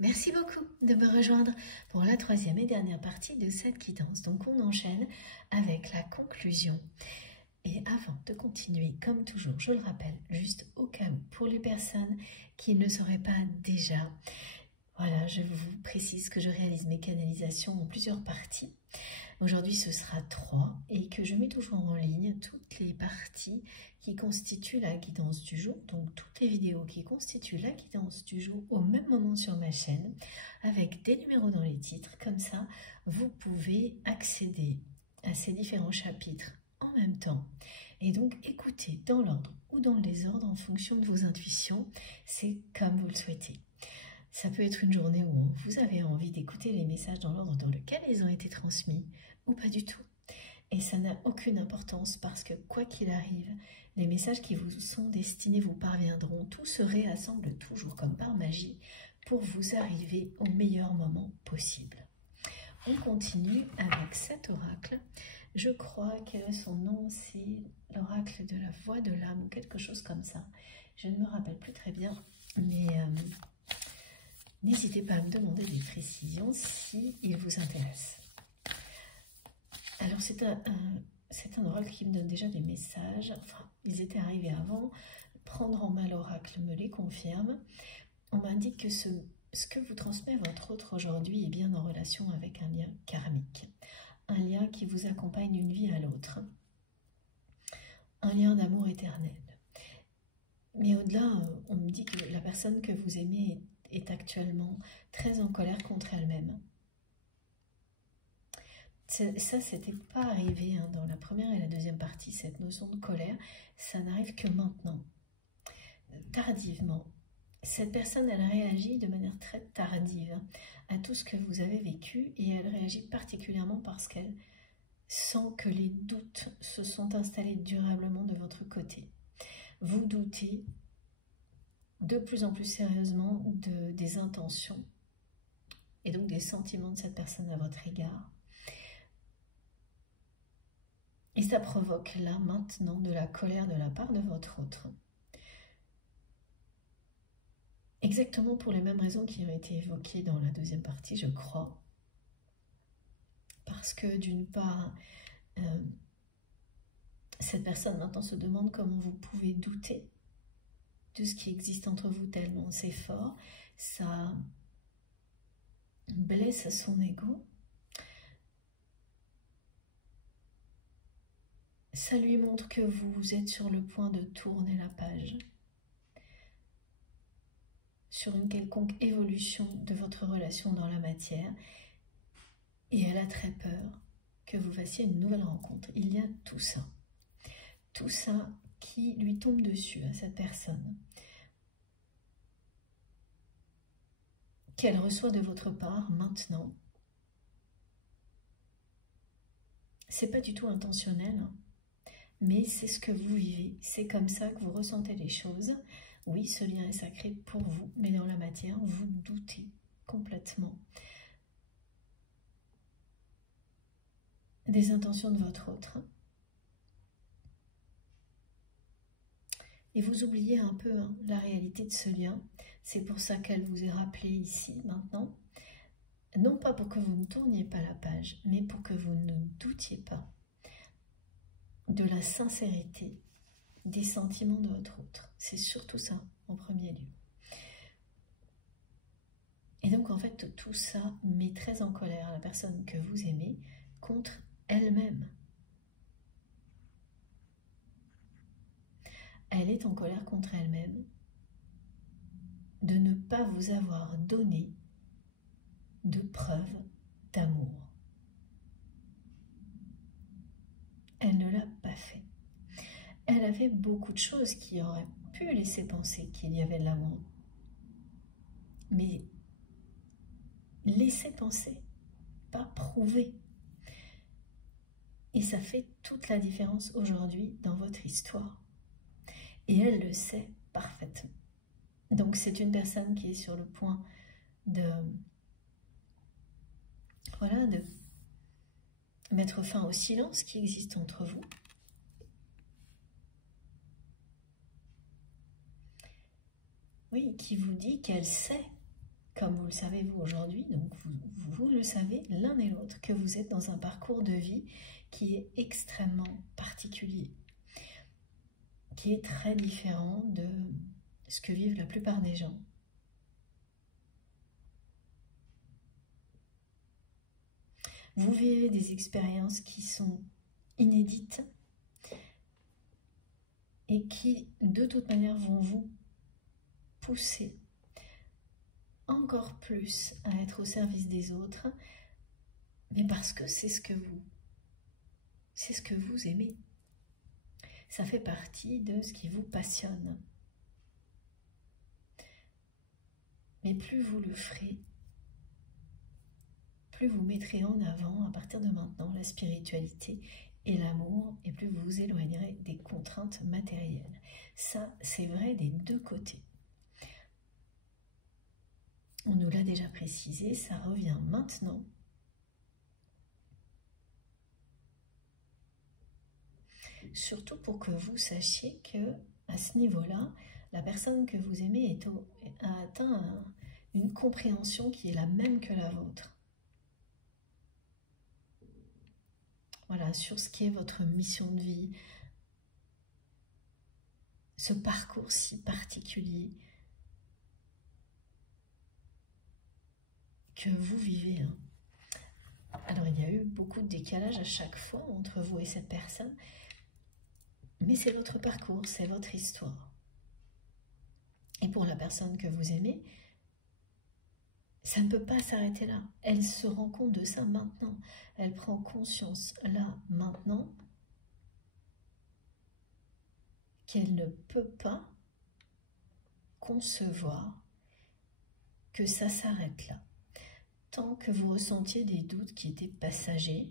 Merci beaucoup de me rejoindre pour la troisième et dernière partie de cette guidance. Donc on enchaîne avec la conclusion. Et avant de continuer, comme toujours, je le rappelle, juste au cas où, pour les personnes qui ne le sauraient pas déjà, voilà, je vous précise que je réalise mes canalisations en plusieurs parties. Aujourd'hui, ce sera 3 et que je mets toujours en ligne toutes les parties qui constituent la guidance du jour, donc toutes les vidéos qui constituent la guidance du jour au même moment sur ma chaîne, avec des numéros dans les titres. Comme ça, vous pouvez accéder à ces différents chapitres en même temps et donc écouter dans l'ordre ou dans le désordre en fonction de vos intuitions. C'est comme vous le souhaitez. Ça peut être une journée où vous avez envie d'écouter les messages dans l'ordre dans lequel ils ont été transmis ou pas du tout. Et ça n'a aucune importance parce que quoi qu'il arrive, les messages qui vous sont destinés vous parviendront. Tout se réassemble toujours comme par magie pour vous arriver au meilleur moment possible. On continue avec cet oracle. Je crois que son nom, c'est l'oracle de la voix de l'âme ou quelque chose comme ça. Je ne me rappelle plus très bien, mais n'hésitez pas à me demander des précisions si il vous intéresse. Alors c'est un oracle qui me donne déjà des messages. Enfin, ils étaient arrivés avant. Prendre en main l'oracle me les confirme. On m'indique que ce que vous transmet votre autre aujourd'hui est bien en relation avec un lien karmique. Un lien qui vous accompagne d'une vie à l'autre. Un lien d'amour éternel. Mais au-delà, on me dit que la personne que vous aimez est actuellement très en colère contre elle-même. Ça, c'était pas arrivé dans la première et la deuxième partie, cette notion de colère. Ça n'arrive que maintenant, tardivement. Cette personne, elle réagit de manière très tardive à tout ce que vous avez vécu et elle réagit particulièrement parce qu'elle sent que les doutes se sont installés durablement de votre côté. Vous doutez de plus en plus sérieusement des intentions et donc des sentiments de cette personne à votre égard. Et ça provoque là, maintenant, de la colère de la part de votre autre. Exactement pour les mêmes raisons qui ont été évoquées dans la deuxième partie, je crois. Parce que d'une part, cette personne maintenant se demande comment vous pouvez douter de ce qui existe entre vous tellement c'est fort. Ça blesse son ego. Ça lui montre que vous êtes sur le point de tourner la page sur une quelconque évolution de votre relation dans la matière et elle a très peur que vous fassiez une nouvelle rencontre. Il y a tout ça qui lui tombe dessus à cette personne, qu'elle reçoit de votre part maintenant. C'est pas du tout intentionnel, mais c'est ce que vous vivez, c'est comme ça que vous ressentez les choses. Oui, ce lien est sacré pour vous, mais dans la matière, vous doutez complètement des intentions de votre autre. Et vous oubliez un peu la réalité de ce lien. C'est pour ça qu'elle vous est rappelée ici, maintenant. Non pas pour que vous ne tourniez pas la page, mais pour que vous ne doutiez pas de la sincérité des sentiments de votre autre. C'est surtout ça, en premier lieu. Et donc, en fait, tout ça met très en colère la personne que vous aimez contre elle-même. Elle est en colère contre elle-même de ne pas vous avoir donné de preuves d'amour. Elle ne l'a pas fait. Elle avait beaucoup de choses qui auraient pu laisser penser qu'il y avait de l'amour. Mais laisser penser, pas prouver. Et ça fait toute la différence aujourd'hui dans votre histoire. Et elle le sait parfaitement. Donc c'est une personne qui est sur le point de mettre fin au silence qui existe entre vous. Oui, qui vous dit qu'elle sait, comme vous le savez vous aujourd'hui, donc vous le savez l'un et l'autre, que vous êtes dans un parcours de vie qui est extrêmement particulier, qui est très différent de ce que vivent la plupart des gens. Vous vivez des expériences qui sont inédites et qui, de toute manière, vont vous pousser encore plus à être au service des autres, mais parce que c'est ce que vous aimez. Ça fait partie de ce qui vous passionne. Mais plus vous le ferez, plus vous mettrez en avant, à partir de maintenant, la spiritualité et l'amour, et plus vous vous éloignerez des contraintes matérielles. Ça, c'est vrai des deux côtés. On nous l'a déjà précisé, ça revient maintenant. Surtout pour que vous sachiez que, à ce niveau-là, la personne que vous aimez a atteint une compréhension qui est la même que la vôtre. Voilà, sur ce qui est votre mission de vie, ce parcours si particulier que vous vivez. Alors, il y a eu beaucoup de décalage à chaque fois entre vous et cette personne, mais c'est votre parcours, c'est votre histoire. Et pour la personne que vous aimez, ça ne peut pas s'arrêter là. Elle se rend compte de ça maintenant. Elle prend conscience là, maintenant, qu'elle ne peut pas concevoir que ça s'arrête là. Tant que vous ressentiez des doutes qui étaient passagers,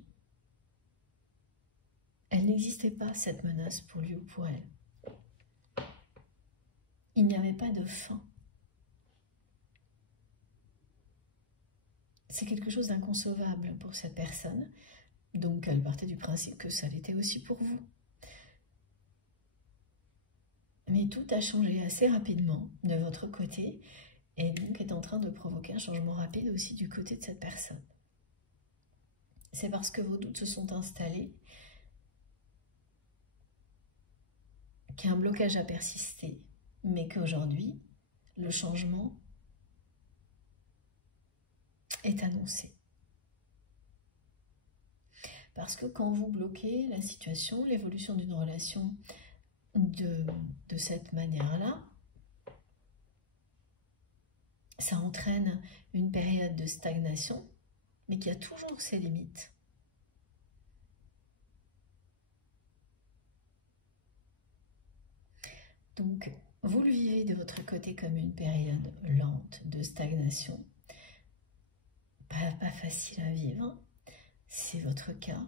elle n'existait pas, cette menace, pour lui ou pour elle. Il n'y avait pas de fin. C'est quelque chose d'inconcevable pour cette personne, donc elle partait du principe que ça l'était aussi pour vous. Mais tout a changé assez rapidement de votre côté, et donc est en train de provoquer un changement rapide aussi du côté de cette personne. C'est parce que vos doutes se sont installés qu'un blocage a persisté, mais qu'aujourd'hui, le changement est annoncé. Parce que quand vous bloquez la situation, l'évolution d'une relation de cette manière-là, ça entraîne une période de stagnation, mais qui a toujours ses limites. Donc, vous le vivez de votre côté comme une période lente de stagnation. Pas facile à vivre, c'est votre cas.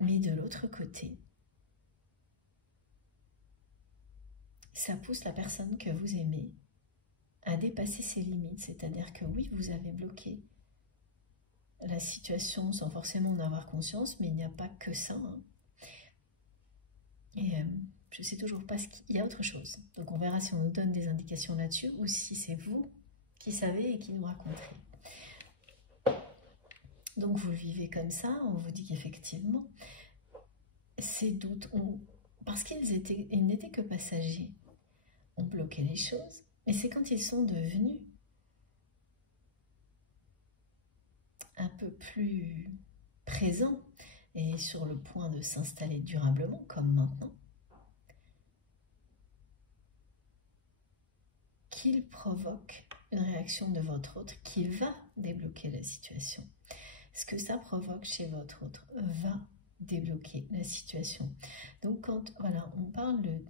Mais de l'autre côté, ça pousse la personne que vous aimez à dépasser ses limites. C'est-à-dire que oui, vous avez bloqué la situation sans forcément en avoir conscience, mais il n'y a pas que ça. Et je ne sais toujours pas ce qu'il y a autre chose. Donc on verra si on nous donne des indications là-dessus ou si c'est vous qui savez et qui nous raconterez. Donc vous le vivez comme ça, on vous dit qu'effectivement, ces doutes, parce qu'ils n'étaient que passagers, ont bloqué les choses, mais c'est quand ils sont devenus un peu plus présents et sur le point de s'installer durablement, comme maintenant, qu'il provoque une réaction de votre autre qui va débloquer la situation. Ce que ça provoque chez votre autre va débloquer la situation. Donc quand voilà, on parle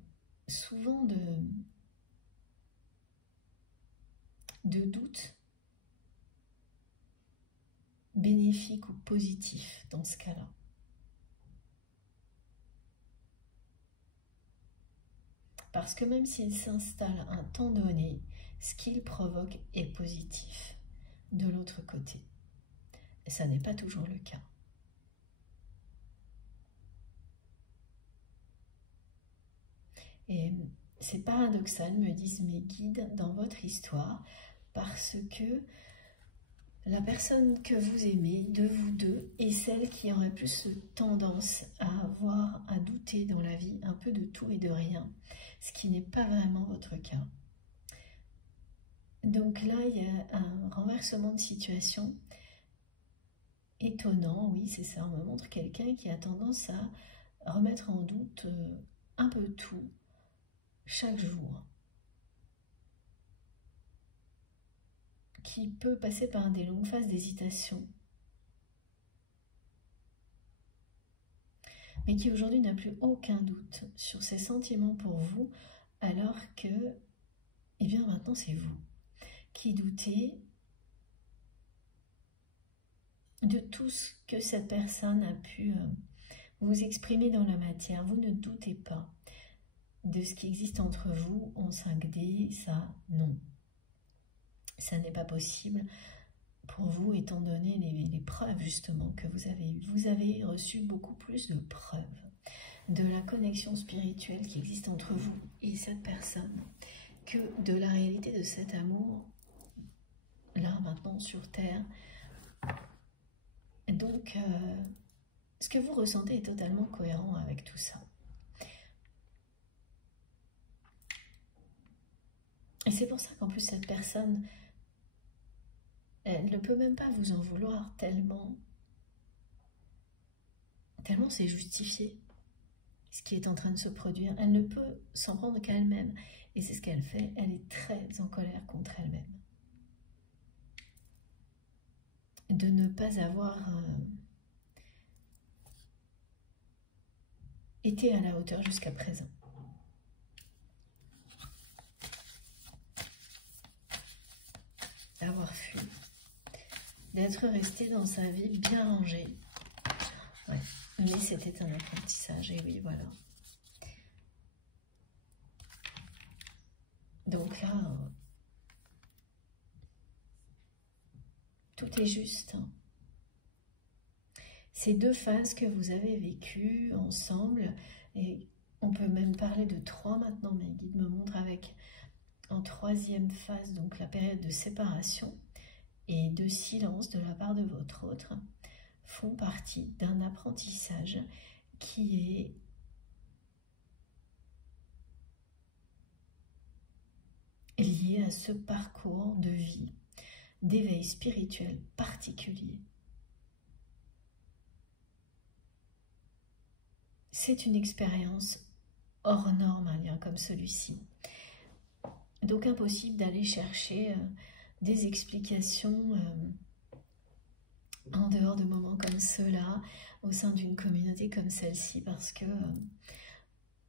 souvent de doutes bénéfiques ou positifs dans ce cas-là. Parce que même s'il s'installe un temps donné, ce qu'il provoque est positif de l'autre côté. Et ça n'est pas toujours le cas. Et c'est paradoxal, me disent mes guides, dans votre histoire, parce que la personne que vous aimez, de vous deux, est celle qui aurait plus tendance à douter dans la vie, un peu de tout et de rien, ce qui n'est pas vraiment votre cas. Donc là, il y a un renversement de situation étonnant, oui, c'est ça, on me montre quelqu'un qui a tendance à remettre en doute un peu tout, chaque jour, qui peut passer par des longues phases d'hésitation, mais qui aujourd'hui n'a plus aucun doute sur ses sentiments pour vous, alors que, eh bien maintenant c'est vous qui doutez de tout ce que cette personne a pu vous exprimer dans la matière. Vous ne doutez pas de ce qui existe entre vous en 5D, ça, non. Ça n'est pas possible pour vous, étant donné les preuves justement que vous avez eues. Vous avez reçu beaucoup plus de preuves de la connexion spirituelle qui existe entre vous et cette personne que de la réalité de cet amour, là, maintenant, sur Terre. Donc, ce que vous ressentez est totalement cohérent avec tout ça. Et c'est pour ça qu'en plus, cette personne, elle ne peut même pas vous en vouloir tellement c'est justifié ce qui est en train de se produire. Elle ne peut s'en prendre qu'à elle-même. Et c'est ce qu'elle fait. Elle est très en colère contre elle-même. De ne pas avoir été à la hauteur jusqu'à présent. D'avoir fui. D'être resté dans sa vie bien rangée. Ouais. Mais c'était un apprentissage, et oui, voilà. Donc là, tout est juste. Ces deux phases que vous avez vécues ensemble, et on peut même parler de 3 maintenant, mes guides me montrent avec en 3e phase, donc la période de séparation et de silence de la part de votre autre, font partie d'un apprentissage qui est lié à ce parcours de vie, d'éveil spirituel particulier. C'est une expérience hors norme, un lien comme celui-ci. Donc impossible d'aller chercher des explications en dehors de moments comme ceux-là, au sein d'une communauté comme celle-ci, parce que,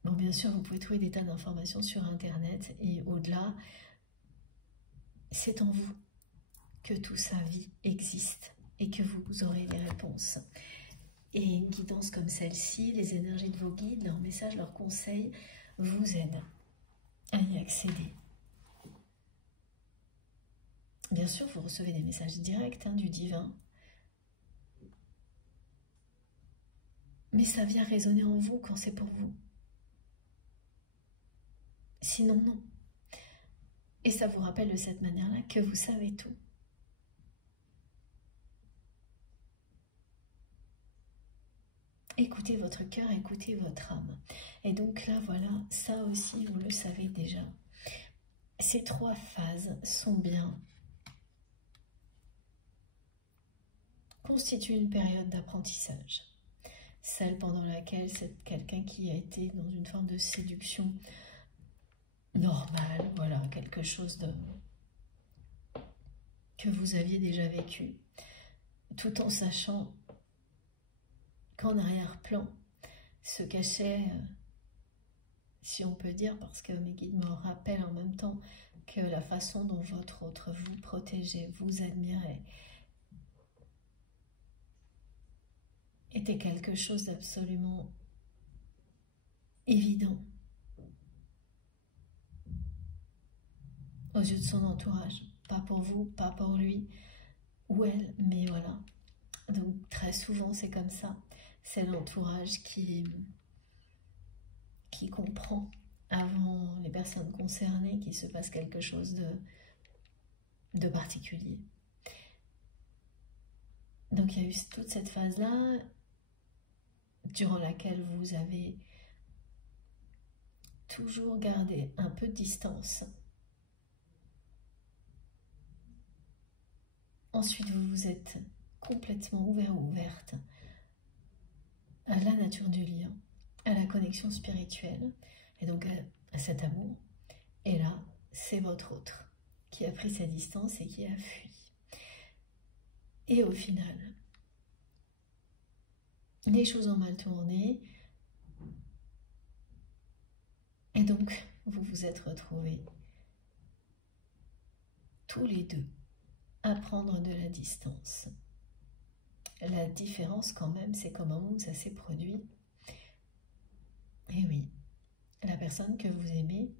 bon, bien sûr, vous pouvez trouver des tas d'informations sur Internet, et au-delà, c'est en vous que tout ça vie existe, et que vous aurez les réponses. Et une guidance comme celle-ci, les énergies de vos guides, leurs messages, leurs conseils, vous aident à y accéder. Bien sûr, vous recevez des messages directs du divin, mais ça vient résonner en vous quand c'est pour vous. Sinon, non. Et ça vous rappelle de cette manière-là que vous savez tout. Écoutez votre cœur, écoutez votre âme. Et donc là, voilà, ça aussi, vous le savez déjà. Ces 3 phases sont bien, constituent une période d'apprentissage. Celle pendant laquelle c'est quelqu'un qui a été dans une forme de séduction normale, voilà, quelque chose que vous aviez déjà vécu, tout en sachant qu'en arrière-plan se cachait, si on peut dire, parce que mes guides me rappellent en même temps que la façon dont votre autre vous protégeait, vous admirait, était quelque chose d'absolument évident aux yeux de son entourage. Pas pour vous, pas pour lui ou elle, mais voilà. Donc très souvent c'est comme ça. C'est l'entourage qui comprend avant les personnes concernées qu'il se passe quelque chose de particulier. Donc il y a eu toute cette phase-là, durant laquelle vous avez toujours gardé un peu de distance. Ensuite, vous vous êtes complètement ouvert ou ouverte à la nature du lien, à la connexion spirituelle, et donc à cet amour. Et là, c'est votre autre qui a pris sa distance et qui a fui. Et au final, les choses ont mal tourné, et donc vous vous êtes retrouvés tous les deux à prendre de la distance. La différence quand même, c'est qu'au moment où ça s'est produit, et oui, la personne que vous aimez,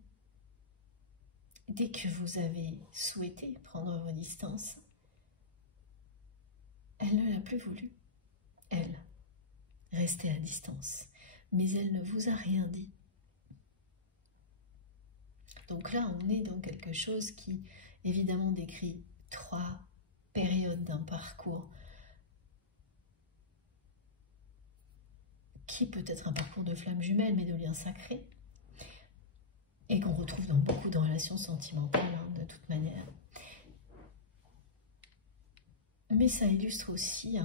dès que vous avez souhaité prendre vos distances, elle ne l'a plus voulu. Elle restait à distance, mais elle ne vous a rien dit. Donc là, on est dans quelque chose qui, évidemment, décrit 3 périodes d'un parcours qui peut être un parcours de flamme jumelle, mais de lien sacré, et qu'on retrouve dans beaucoup de relations sentimentales, hein, de toute manière. Mais ça illustre aussi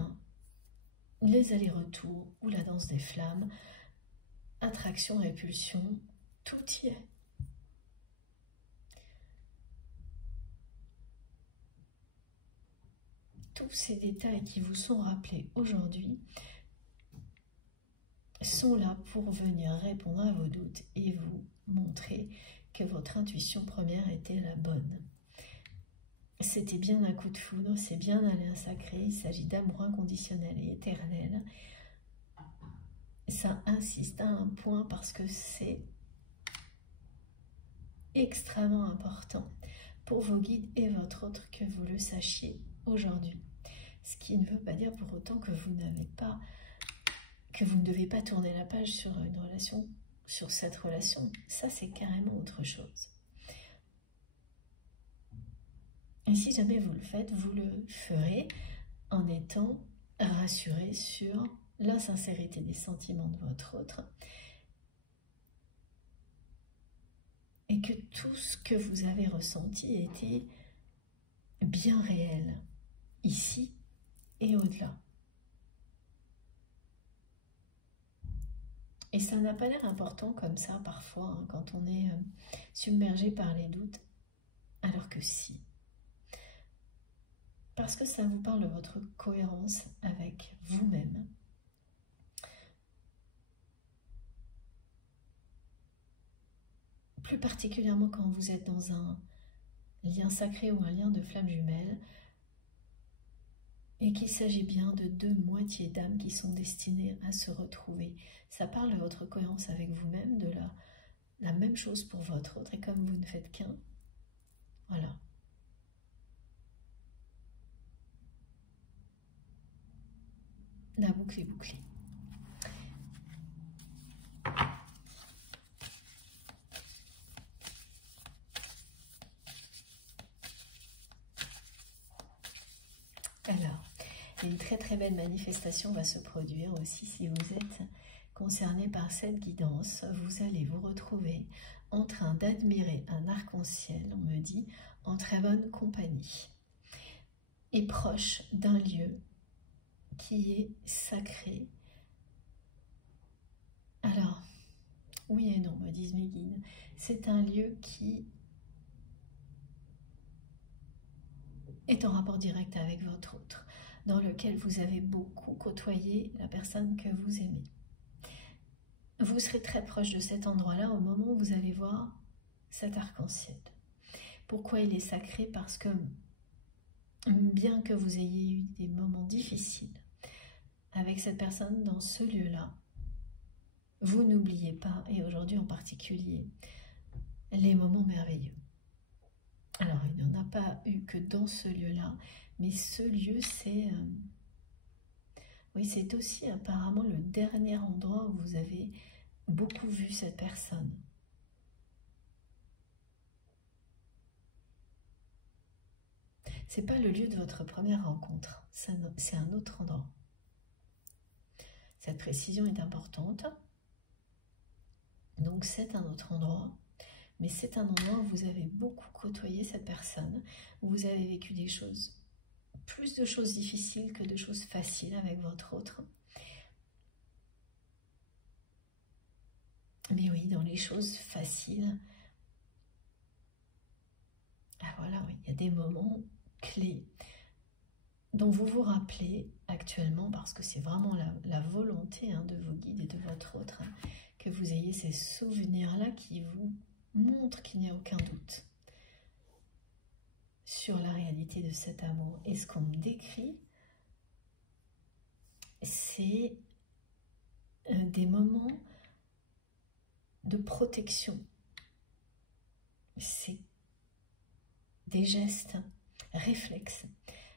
les allers-retours ou la danse des flammes, attraction, répulsion, tout y est. Tous ces détails qui vous sont rappelés aujourd'hui sont là pour venir répondre à vos doutes et vous montrer que votre intuition première était la bonne. C'était bien un coup de foudre, c'est bien un lien sacré, il s'agit d'amour inconditionnel et éternel. Ça insiste à un point parce que c'est extrêmement important pour vos guides et votre autre que vous le sachiez aujourd'hui. Ce qui ne veut pas dire pour autant que vous n'avez pas, que vous ne devez pas tourner la page sur une relation, sur cette relation. Ça, c'est carrément autre chose. Et si jamais vous le faites, vous le ferez en étant rassuré sur la sincérité des sentiments de votre autre et que tout ce que vous avez ressenti était bien réel, ici et au-delà. Et ça n'a pas l'air important comme ça parfois, hein, quand on est submergé par les doutes, alors que si. Parce que ça vous parle de votre cohérence avec vous-même. Plus particulièrement quand vous êtes dans un lien sacré ou un lien de flamme jumelle, et qu'il s'agit bien de 2 moitiés d'âme qui sont destinées à se retrouver. Ça parle de votre cohérence avec vous-même, de la même chose pour votre autre, et comme vous ne faites qu'un, voilà. La boucle est bouclée. Alors, une très très belle manifestation va se produire aussi si vous êtes concerné par cette guidance. Vous allez vous retrouver en train d'admirer un arc-en-ciel, on me dit, en très bonne compagnie et proche d'un lieu qui est sacré. Alors, oui et non, me disent mes guides. C'est un lieu qui est en rapport direct avec votre autre, dans lequel vous avez beaucoup côtoyé la personne que vous aimez. Vous serez très proche de cet endroit-là au moment où vous allez voir cet arc-en-ciel. Pourquoi il est sacré? Parce que bien que vous ayez eu des moments difficiles avec cette personne dans ce lieu-là, vous n'oubliez pas, et aujourd'hui en particulier, les moments merveilleux. Alors, il n'y en a pas eu que dans ce lieu-là, mais ce lieu, c'est oui, c'est aussi apparemment le dernier endroit où vous avez beaucoup vu cette personne. C'est pas le lieu de votre première rencontre, c'est un autre endroit. Cette précision est importante. Donc c'est un autre endroit, mais c'est un endroit où vous avez beaucoup côtoyé cette personne, où vous avez vécu des choses, plus de choses difficiles que de choses faciles avec votre autre. Mais oui, dans les choses faciles, ah voilà, oui, il y a des moments clés dont vous vous rappelez actuellement, parce que c'est vraiment la volonté de vos guides et de votre autre, que vous ayez ces souvenirs-là qui vous montrent qu'il n'y a aucun doute sur la réalité de cet amour. Et ce qu'on me décrit, c'est des moments de protection. C'est des gestes réflexes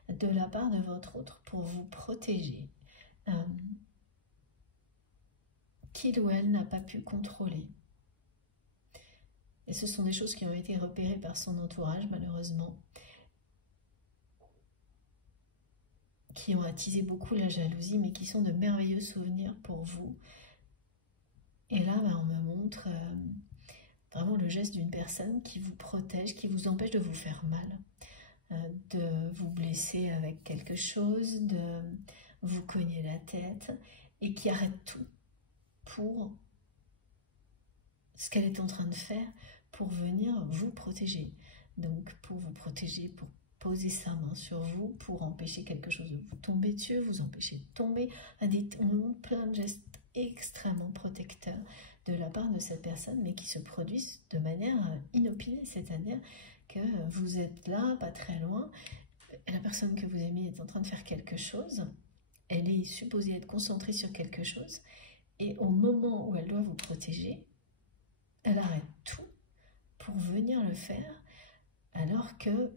de la part de votre autre pour vous protéger, qu'il ou elle n'a pas pu contrôler. Et ce sont des choses qui ont été repérées par son entourage, malheureusement, qui ont attisé beaucoup la jalousie, mais qui sont de merveilleux souvenirs pour vous. Et là, on me montre vraiment le geste d'une personne qui vous protège, qui vous empêche de vous faire mal, de vous blesser avec quelque chose, de vous cogner la tête, et qui arrête tout pour ce qu'elle est en train de faire pour venir vous protéger. Donc pour vous protéger, pour poser sa main sur vous, pour empêcher quelque chose de vous tomber dessus, vous empêcher de tomber. On me montre plein de gestes extrêmement protecteurs de la part de cette personne, mais qui se produisent de manière inopinée, c'est-à-dire que vous êtes là, pas très loin, la personne que vous aimez est en train de faire quelque chose, elle est supposée être concentrée sur quelque chose, et au moment où elle doit vous protéger, elle arrête tout pour venir le faire, alors que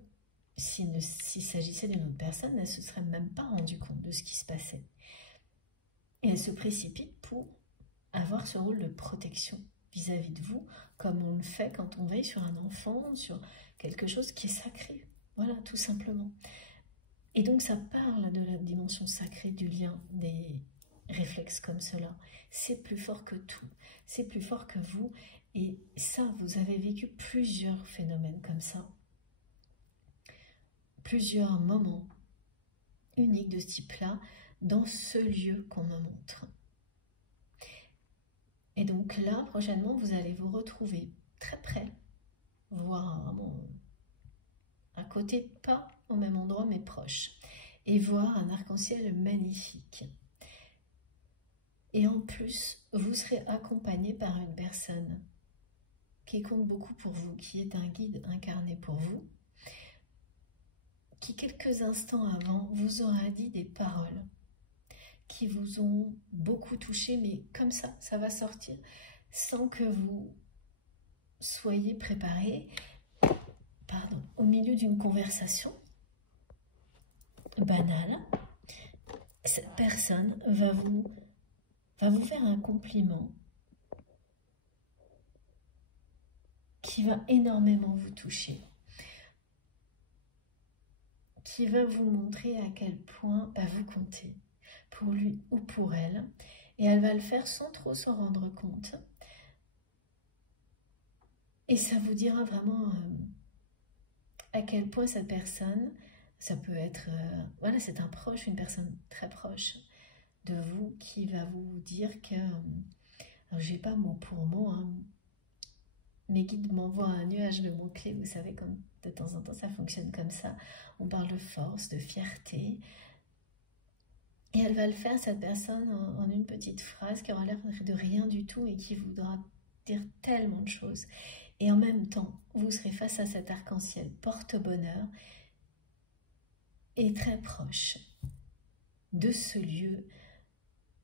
s'il s'agissait d'une autre personne, elle ne se serait même pas rendue compte de ce qui se passait. Et elle se précipite pour avoir ce rôle de protection vis-à-vis de vous, comme on le fait quand on veille sur un enfant, sur quelque chose qui est sacré. Voilà, tout simplement. Et donc ça parle de la dimension sacrée du lien, des réflexes comme cela. C'est plus fort que tout, c'est plus fort que vous. Et ça, vous avez vécu plusieurs phénomènes comme ça, plusieurs moments uniques de ce type-là, dans ce lieu qu'on me montre. Et donc là, prochainement, vous allez vous retrouver très près, voire vraiment à côté, pas au même endroit, mais proche, et voir un arc-en-ciel magnifique. Et en plus, vous serez accompagné par une personne qui compte beaucoup pour vous, qui est un guide incarné pour vous, qui quelques instants avant vous aura dit des paroles qui vous ont beaucoup touché, mais comme ça va sortir, sans que vous soyez préparé, au milieu d'une conversation banale. Cette personne va vous faire un compliment qui va énormément vous toucher, qui va vous montrer à quel point vous comptez pour lui ou pour elle, et elle va le faire sans trop s'en rendre compte, et ça vous dira vraiment à quel point cette personne, ça peut être, voilà, c'est un proche, une personne très proche de vous, qui va vous dire que, alors j'ai pas mot pour mot, mes guides m'envoient un nuage de mots-clés, vous savez, comme de temps en temps ça fonctionne comme ça, on parle de force, de fierté, et elle va le faire, cette personne, en une petite phrase qui aura l'air de rien du tout et qui voudra dire tellement de choses. Et en même temps, vous serez face à cet arc-en-ciel porte-bonheur et très proche de ce lieu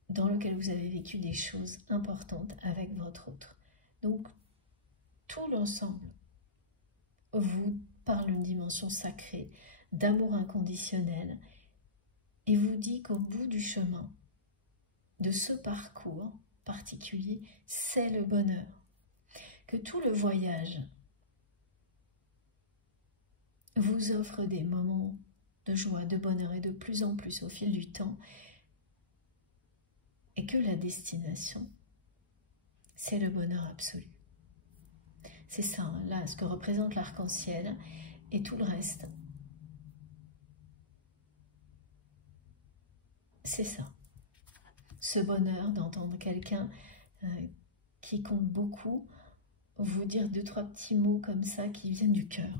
dans lequel vous avez vécu des choses importantes avec votre autre. Donc, tout l'ensemble vous parle d'une dimension sacrée, d'amour inconditionnel, et vous dit qu'au bout du chemin, de ce parcours particulier, c'est le bonheur. Que tout le voyage vous offre des moments de joie, de bonheur et de plus en plus au fil du temps, et que la destination, c'est le bonheur absolu. C'est ça, hein, là, ce que représente l'arc-en-ciel et tout le reste. C'est ça. Ce bonheur d'entendre quelqu'un qui compte beaucoup vous dire 2-3 petits mots comme ça qui viennent du cœur.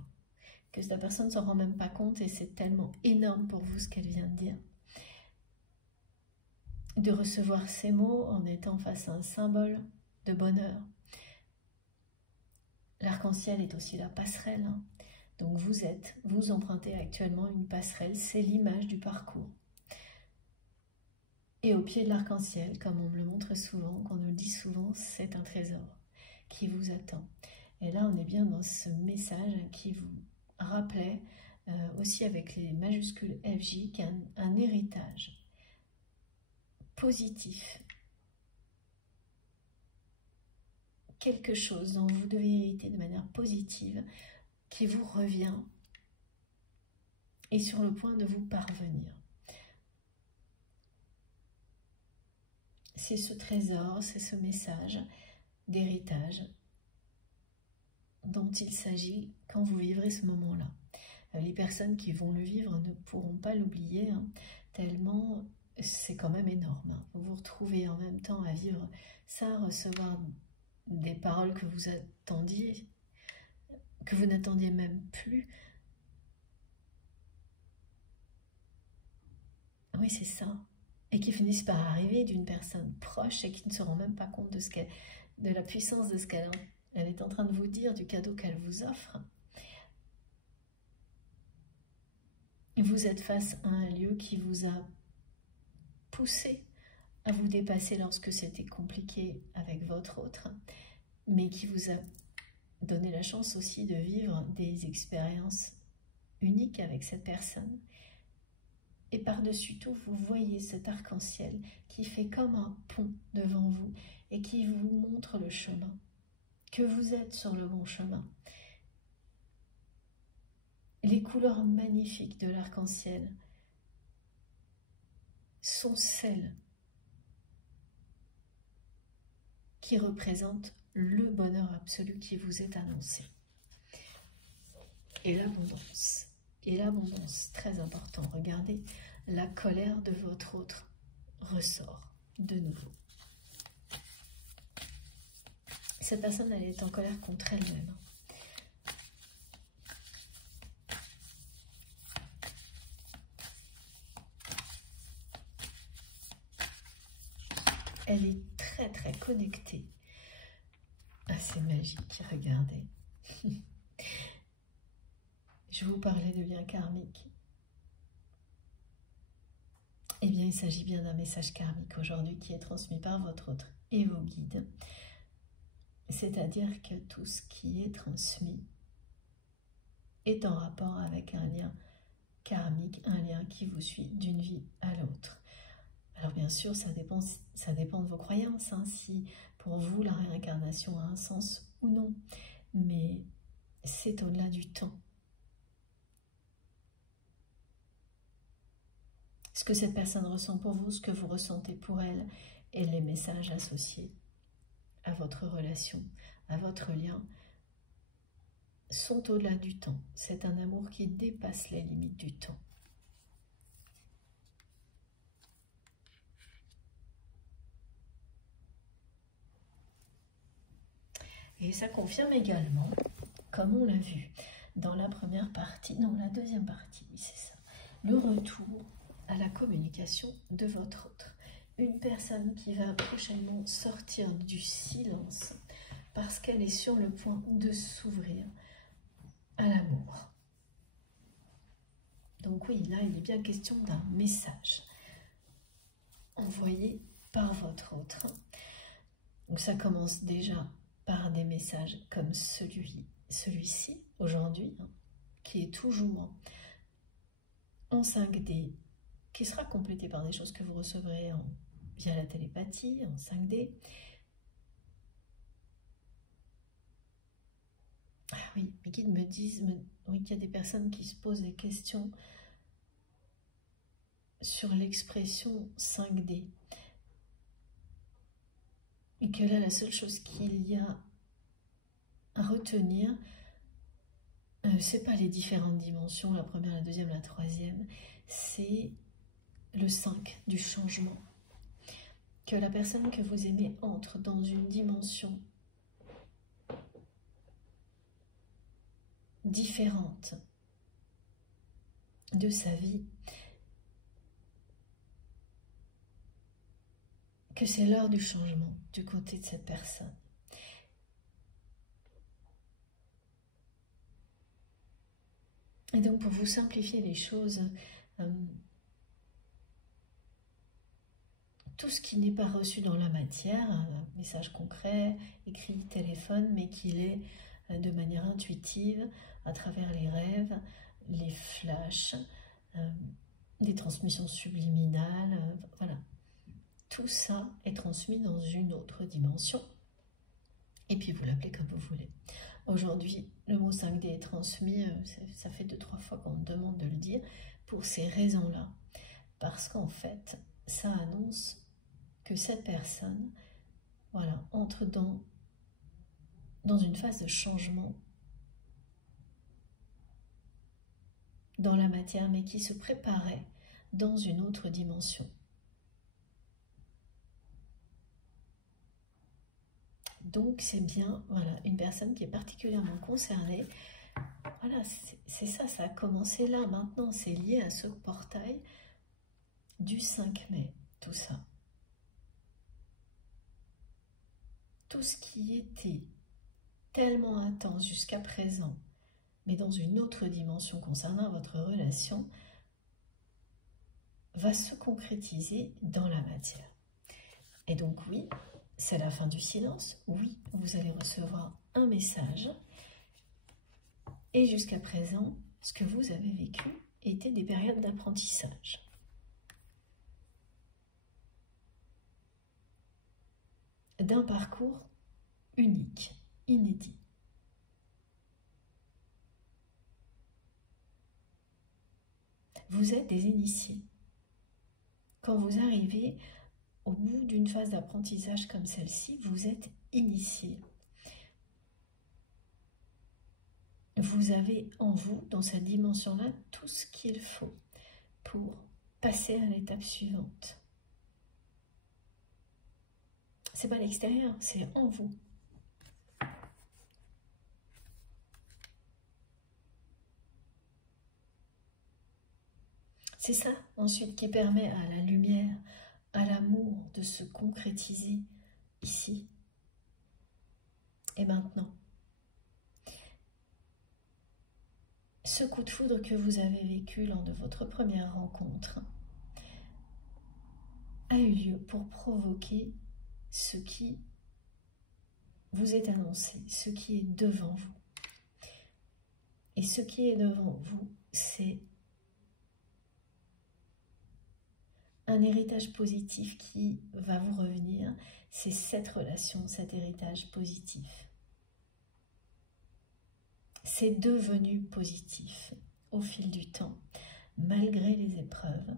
Que la personne ne s'en rend même pas compte et c'est tellement énorme pour vous ce qu'elle vient de dire. De recevoir ces mots en étant face à un symbole de bonheur. L'arc-en-ciel est aussi la passerelle. Hein. Donc vous empruntez actuellement une passerelle, c'est l'image du parcours. Et au pied de l'arc-en-ciel, comme on me le montre souvent, qu'on nous le dit souvent, c'est un trésor qui vous attend. Et là, on est bien dans ce message qui vous rappelait, aussi avec les majuscules FJ, qu'un héritage positif, quelque chose dont vous devez hériter de manière positive, qui vous revient, est sur le point de vous parvenir. C'est ce trésor, c'est ce message d'héritage dont il s'agit quand vous vivrez ce moment-là. Les personnes qui vont le vivre ne pourront pas l'oublier, hein, tellement c'est quand même énorme. Hein. Vous vous retrouvez en même temps à vivre ça, recevoir des paroles que vous attendiez, que vous n'attendiez même plus. Oui, c'est ça. Et qui finissent par arriver d'une personne proche et qui ne se rend même pas compte de la puissance de ce qu'elle est en train de vous dire, du cadeau qu'elle vous offre. Vous êtes face à un lieu qui vous a poussé à vous dépasser lorsque c'était compliqué avec votre autre, mais qui vous a donné la chance aussi de vivre des expériences uniques avec cette personne. Et par-dessus tout, vous voyez cet arc-en-ciel qui fait comme un pont devant vous et qui vous montre le chemin, que vous êtes sur le bon chemin. Les couleurs magnifiques de l'arc-en-ciel sont celles qui représentent le bonheur absolu qui vous est annoncé. Et l'abondance, très important. Regardez, la colère de votre autre ressort de nouveau. Cette personne, elle est en colère contre elle-même. Elle est très très connectée à ces magiques. Regardez. Je vous parlais de lien karmique. Eh bien, il s'agit bien d'un message karmique aujourd'hui qui est transmis par votre autre et vos guides. C'est-à-dire que tout ce qui est transmis est en rapport avec un lien karmique, un lien qui vous suit d'une vie à l'autre. Alors bien sûr, ça dépend de vos croyances, hein, si pour vous la réincarnation a un sens ou non. Mais c'est au-delà du temps. Ce que cette personne ressent pour vous, ce que vous ressentez pour elle, et les messages associés à votre relation, à votre lien, sont au-delà du temps. C'est un amour qui dépasse les limites du temps. Et ça confirme également, comme on l'a vu dans la première partie, non, la deuxième partie, c'est ça, le retour à la communication de votre autre. Une personne qui va prochainement sortir du silence parce qu'elle est sur le point de s'ouvrir à l'amour. Donc oui, là, il est bien question d'un message envoyé par votre autre. Donc ça commence déjà par des messages comme celui-ci, aujourd'hui, hein, qui est toujours en 5D, qui sera complété par des choses que vous recevrez via la télépathie, en 5D. Oui, mes guides me disent oui, qu'il y a des personnes qui se posent des questions sur l'expression 5D. Et que là, la seule chose qu'il y a à retenir, c'est pas les différentes dimensions, la première, la deuxième, la troisième, c'est le 5 du changement. Que la personne que vous aimez entre dans une dimension différente de sa vie, que c'est l'heure du changement du côté de cette personne. Et donc pour vous simplifier les choses, tout ce qui n'est pas reçu dans la matière, un message concret, écrit, téléphone, mais qu'il est de manière intuitive, à travers les rêves, les flashs, des transmissions subliminales, voilà. Tout ça est transmis dans une autre dimension. Et puis vous l'appelez comme vous voulez. Aujourd'hui, le mot 5D est transmis, ça fait 2-3 fois qu'on me demande de le dire, pour ces raisons-là. Parce qu'en fait, ça annonce que cette personne, voilà, entre dans une phase de changement dans la matière, mais qui se préparait dans une autre dimension. Donc c'est bien, voilà, une personne qui est particulièrement concernée. Voilà, c'est ça, ça a commencé là, maintenant, c'est lié à ce portail du 5 mai, tout ça. Tout ce qui était tellement intense jusqu'à présent, mais dans une autre dimension concernant votre relation, va se concrétiser dans la matière. Et donc oui, c'est la fin du silence. Oui, vous allez recevoir un message. Et jusqu'à présent, ce que vous avez vécu était des périodes d'apprentissage. D'un parcours unique, inédit. Vous êtes des initiés. Quand vous arrivez au bout d'une phase d'apprentissage comme celle-ci, vous êtes initié. Vous avez en vous, dans cette dimension-là, tout ce qu'il faut pour passer à l'étape suivante. C'est pas l'extérieur, c'est en vous. C'est ça, ensuite, qui permet à la lumière, à l'amour de se concrétiser ici et maintenant. Ce coup de foudre que vous avez vécu lors de votre première rencontre a eu lieu pour provoquer ce qui vous est annoncé, ce qui est devant vous. Et ce qui est devant vous, c'est un héritage positif qui va vous revenir. C'est cette relation, cet héritage positif. C'est devenu positif au fil du temps, malgré les épreuves.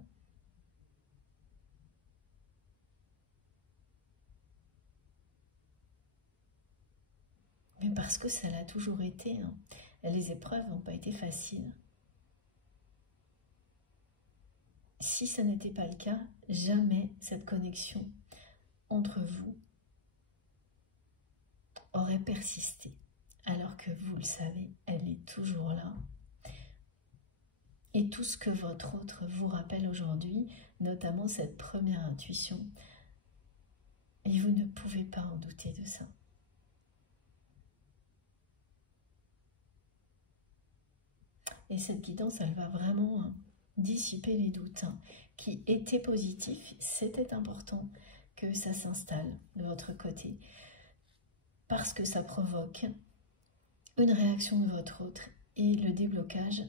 Mais parce que ça l'a toujours été. Hein. Les épreuves n'ont pas été faciles. Si ça n'était pas le cas, jamais cette connexion entre vous aurait persisté. Alors que vous le savez, elle est toujours là. Et tout ce que votre autre vous rappelle aujourd'hui, notamment cette première intuition, et vous ne pouvez pas en douter de ça. Et cette guidance, elle va vraiment dissiper les doutes qui étaient positifs. C'était important que ça s'installe de votre côté parce que ça provoque une réaction de votre autre et le déblocage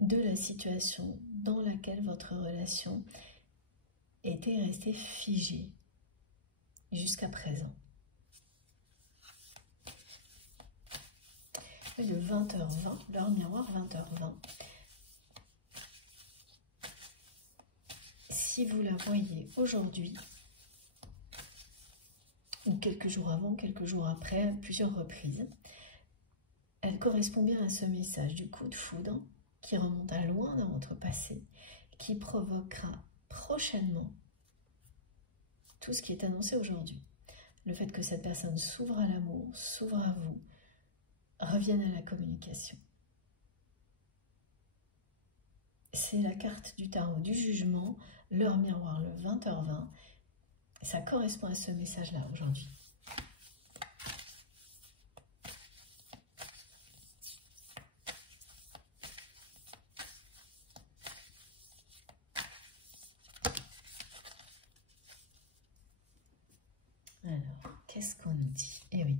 de la situation dans laquelle votre relation était restée figée jusqu'à présent. de 20h20, l'heure miroir 20h20. Si vous la voyez aujourd'hui, ou quelques jours avant, quelques jours après, à plusieurs reprises, elle correspond bien à ce message du coup de foudre qui remonte à loin dans votre passé, qui provoquera prochainement tout ce qui est annoncé aujourd'hui. Le fait que cette personne s'ouvre à l'amour, s'ouvre à vous, revienne à la communication. C'est la carte du tarot du jugement, l'heure miroir le 20h20. Ça correspond à ce message-là aujourd'hui. Alors, qu'est-ce qu'on nous dit? Eh oui,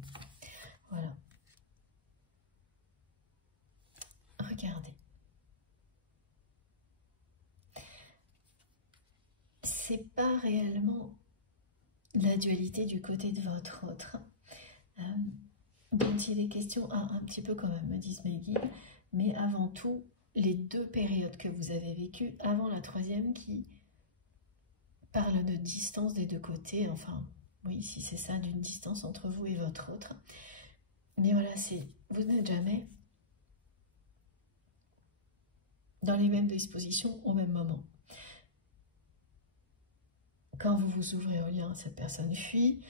voilà. Regardez. C'est pas réellement la dualité du côté de votre autre dont il est question, un petit peu quand même, me disent mes guides, mais avant tout, les deux périodes que vous avez vécues, avant la troisième qui parle de distance des deux côtés, enfin, oui, si c'est ça, d'une distance entre vous et votre autre. Mais voilà, vous n'êtes jamais dans les mêmes dispositions au même moment. Quand vous vous ouvrez au lien, cette personne fuit.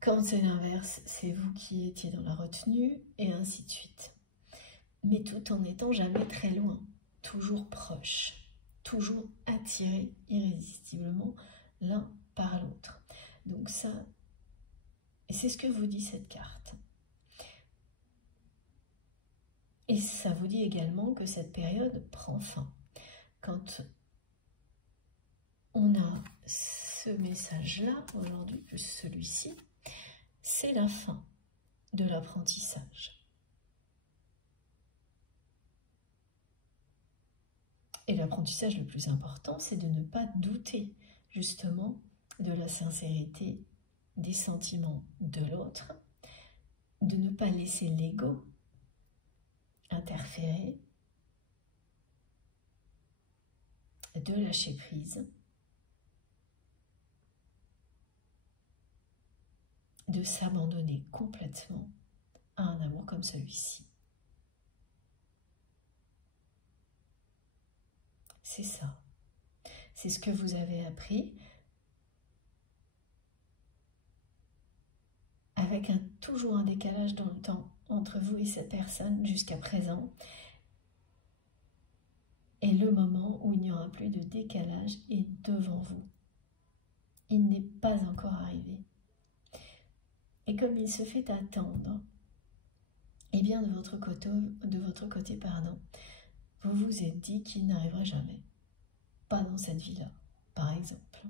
Quand c'est l'inverse, c'est vous qui étiez dans la retenue, et ainsi de suite. Mais tout en n'étant jamais très loin, toujours proche, toujours attirés irrésistiblement l'un par l'autre. Donc ça, c'est ce que vous dit cette carte. Et ça vous dit également que cette période prend fin. Quand on a ce message-là, aujourd'hui, plus celui-ci, c'est la fin de l'apprentissage. Et l'apprentissage le plus important, c'est de ne pas douter, justement, de la sincérité des sentiments de l'autre, de ne pas laisser l'ego interférer, de lâcher prise, de s'abandonner complètement à un amour comme celui-ci. C'est ça. C'est ce que vous avez appris avec toujours un décalage dans le temps entre vous et cette personne jusqu'à présent, et le moment où il n'y aura plus de décalage est devant vous. Il n'est pas encore arrivé. Et comme il se fait attendre, et bien de votre côté, vous vous êtes dit qu'il n'arrivera jamais. Pas dans cette vie-là, par exemple.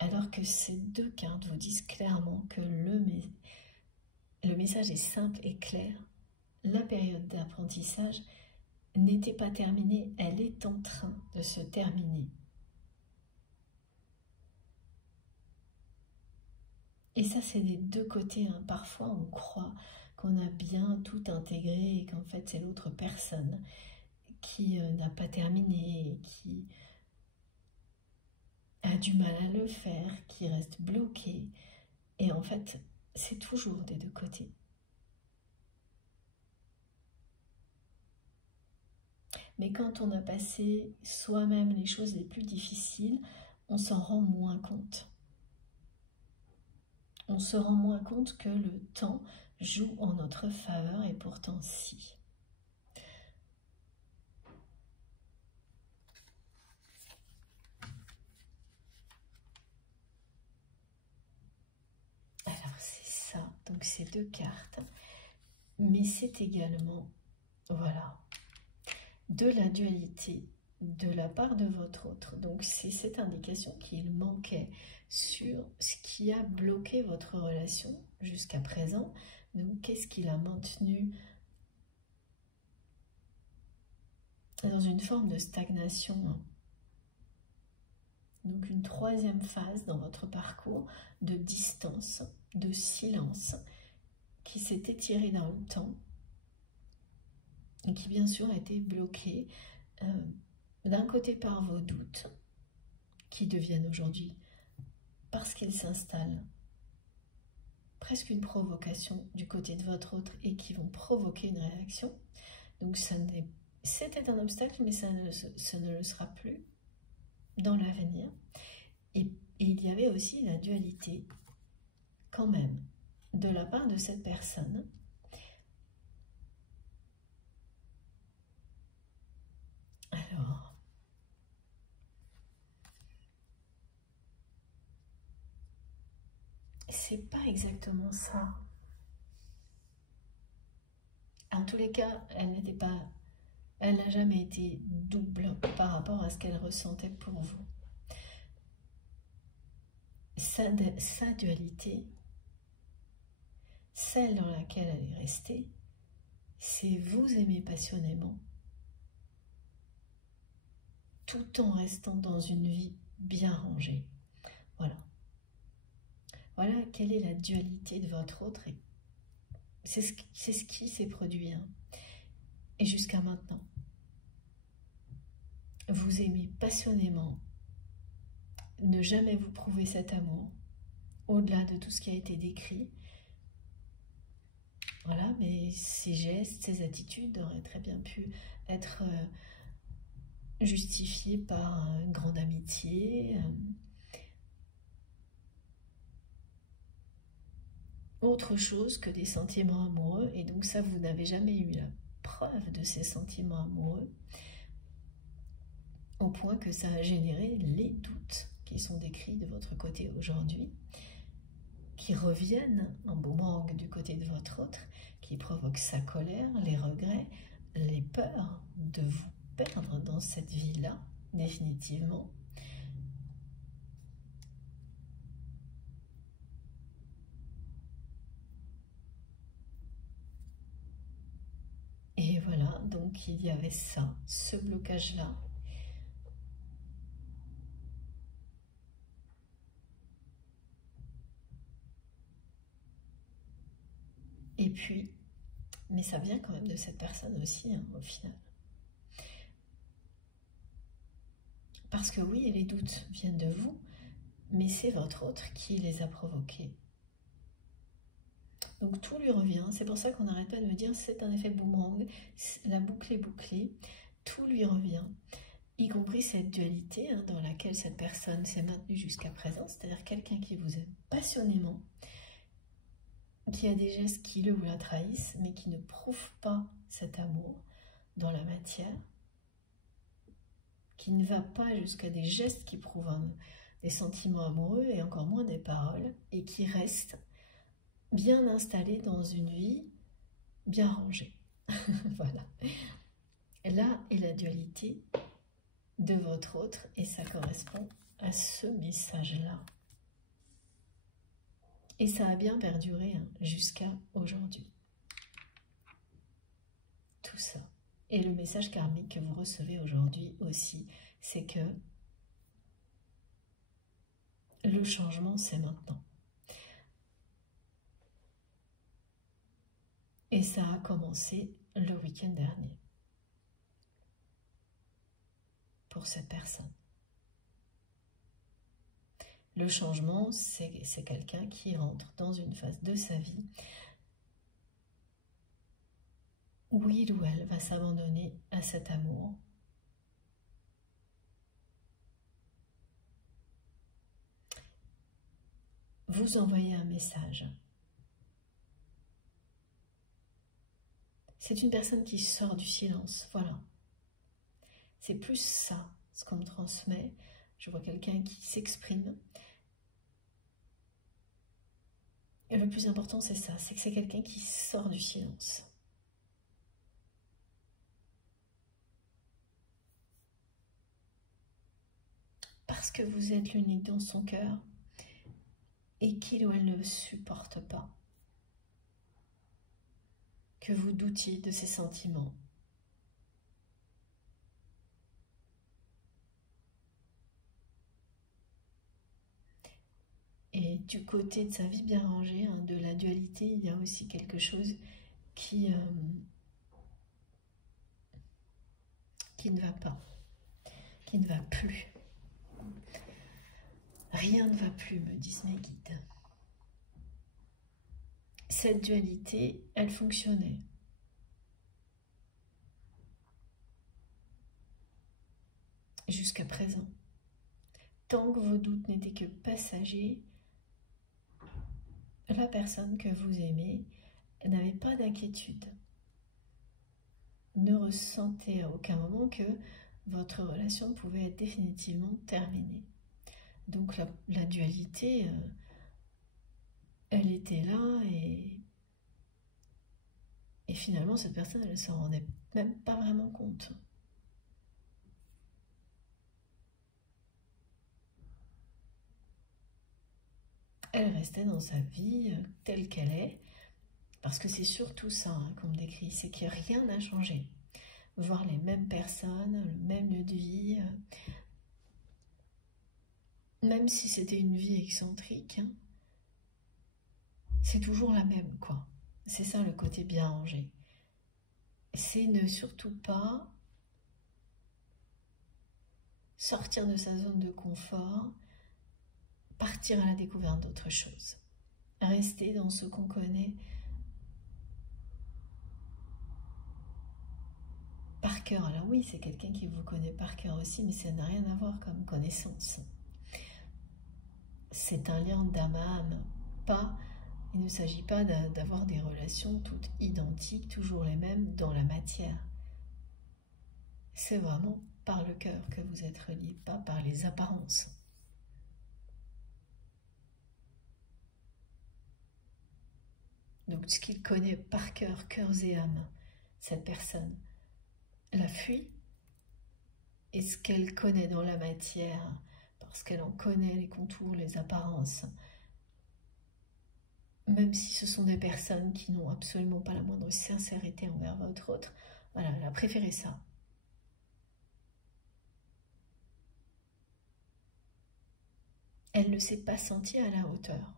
Alors que ces deux cartes vous disent clairement que le message est simple et clair. La période d'apprentissage n'était pas terminée, elle est en train de se terminer. Et ça, c'est des deux côtés. Hein. Parfois, on croit qu'on a bien tout intégré et qu'en fait, c'est l'autre personne qui n'a pas terminé, qui a du mal à le faire, qui reste bloqué. Et en fait, c'est toujours des deux côtés. Mais quand on a passé soi-même les choses les plus difficiles, on s'en rend moins compte. On se rend moins compte que le temps joue en notre faveur, et pourtant si. Alors c'est ça, donc ces deux cartes, mais c'est également, voilà, de la dualité de la part de votre autre. Donc c'est cette indication qu'il manquait sur ce qui a bloqué votre relation jusqu'à présent. Donc qu'est-ce qui l'a maintenu dans une forme de stagnation? Donc une troisième phase dans votre parcours de distance, de silence, qui s'est étiré dans le temps et qui bien sûr a été bloqué d'un côté par vos doutes qui deviennent aujourd'hui, parce qu'ils s'installent, presque une provocation du côté de votre autre et qui vont provoquer une réaction. Donc c'était un obstacle, mais ça ne le sera plus dans l'avenir. Et il y avait aussi la dualité, quand même, de la part de cette personne. Alors, c'est pas exactement ça. En tous les cas, elle n'a jamais été double par rapport à ce qu'elle ressentait pour vous. Sa dualité, celle dans laquelle elle est restée, c'est vous aimer passionnément, tout en restant dans une vie bien rangée. Voilà. Voilà quelle est la dualité de votre autre. C'est ce qui s'est produit. Hein. Et jusqu'à maintenant, vous aimez passionnément, ne jamais vous prouver cet amour, au-delà de tout ce qui a été décrit. Voilà, mais ces gestes, ces attitudes auraient très bien pu être justifiés par une grande amitié, autre chose que des sentiments amoureux. Et donc ça, vous n'avez jamais eu la preuve de ces sentiments amoureux, au point que ça a généré les doutes qui sont décrits de votre côté aujourd'hui, qui reviennent en boomerang du côté de votre autre, qui provoquent sa colère, les regrets, les peurs de vous perdre dans cette vie-là, définitivement. Et voilà, donc il y avait ça, ce blocage-là. Et puis, mais ça vient quand même de cette personne aussi, hein, au final. Parce que oui, les doutes viennent de vous, mais c'est votre autre qui les a provoqués. Donc tout lui revient, c'est pour ça qu'on n'arrête pas de me dire c'est un effet boomerang, la boucle est bouclée, tout lui revient, y compris cette dualité hein, dans laquelle cette personne s'est maintenue jusqu'à présent, c'est-à-dire quelqu'un qui vous aime passionnément, qui a des gestes qui le ou la trahissent, mais qui ne prouvent pas cet amour dans la matière, qui ne va pas jusqu'à des gestes qui prouvent des sentiments amoureux et encore moins des paroles, et qui reste bien installé dans une vie bien rangée. Voilà. Là est la dualité de votre autre et ça correspond à ce message-là. Et ça a bien perduré hein, jusqu'à aujourd'hui. Tout ça. Et le message karmique que vous recevez aujourd'hui aussi, c'est que le changement, c'est maintenant. Et ça a commencé le week-end dernier pour cette personne. Le changement, c'est quelqu'un qui rentre dans une phase de sa vie où il ou elle va s'abandonner à cet amour. Vous envoyez un message. C'est une personne qui sort du silence, voilà. C'est plus ça, ce qu'on me transmet. Je vois quelqu'un qui s'exprime. Et le plus important, c'est ça, c'est que c'est quelqu'un qui sort du silence. Parce que vous êtes l'unique dans son cœur et qu'il ou elle ne supporte pas que vous doutiez de ses sentiments. Et du côté de sa vie bien rangée, hein, de la dualité, il y a aussi quelque chose qui ne va pas, qui ne va plus. Rien ne va plus, me disent mes guides. Cette dualité, elle fonctionnait. Jusqu'à présent. Tant que vos doutes n'étaient que passagers, la personne que vous aimez n'avait pas d'inquiétude. Ne ressentez à aucun moment que votre relation pouvait être définitivement terminée. Donc la dualité, elle était là et finalement cette personne, elle ne s'en rendait même pas vraiment compte. Elle restait dans sa vie telle qu'elle est, parce que c'est surtout ça hein, qu'on me décrit, c'est que rien n'a changé. Voir les mêmes personnes, le même lieu de vie, même si c'était une vie excentrique, hein, c'est toujours la même, quoi. C'est ça le côté bien rangé. C'est ne surtout pas sortir de sa zone de confort, partir à la découverte d'autre chose. Rester dans ce qu'on connaît par cœur. Alors oui, c'est quelqu'un qui vous connaît par cœur aussi, mais ça n'a rien à voir comme connaissance. C'est un lien d'âme à âme. Il ne s'agit pas d'avoir des relations toutes identiques, toujours les mêmes dans la matière. C'est vraiment par le cœur que vous êtes reliés, pas par les apparences. Donc ce qu'il connaît par cœur, cœurs et âme, cette personne la fuit, et ce qu'elle connaît dans la matière, parce qu'elle en connaît les contours, les apparences, même si ce sont des personnes qui n'ont absolument pas la moindre sincérité envers votre autre, voilà, elle a préféré ça. Elle ne s'est pas sentie à la hauteur.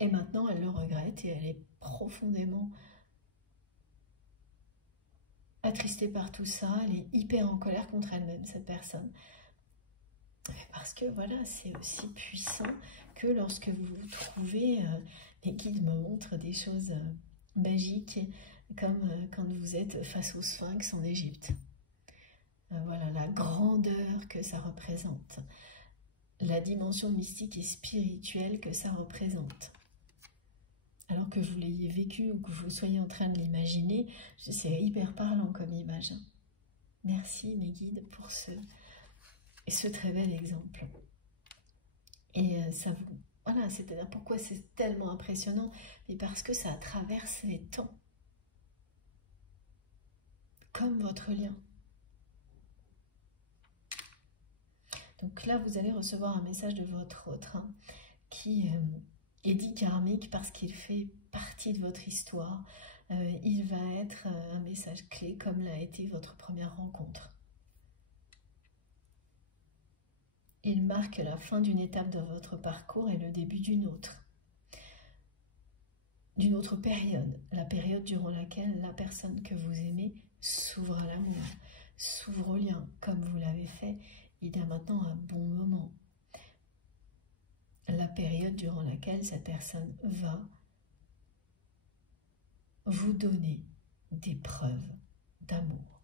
Et maintenant, elle le regrette et elle est profondément attristée par tout ça. Elle est hyper en colère contre elle-même, cette personne. Parce que voilà, c'est aussi puissant que lorsque vous vous trouvez, les guides me montrent des choses magiques, comme quand vous êtes face au sphinx en Égypte. Voilà, la grandeur que ça représente, la dimension mystique et spirituelle que ça représente. Alors que vous l'ayez vécu ou que vous soyez en train de l'imaginer, c'est hyper parlant comme image. Merci mes guides pour ce très bel exemple. Et ça vous... Voilà, c'est-à-dire pourquoi c'est tellement impressionnant, mais parce que ça traverse les temps. Comme votre lien. Donc là, vous allez recevoir un message de votre autre, hein, qui est dit karmique parce qu'il fait partie de votre histoire. Il va être un message clé comme l'a été votre première rencontre. Il marque la fin d'une étape de votre parcours et le début d'une autre période, la période durant laquelle la personne que vous aimez s'ouvre à l'amour, s'ouvre au lien, comme vous l'avez fait il y a maintenant un bon moment. La période durant laquelle cette personne va vous donner des preuves d'amour.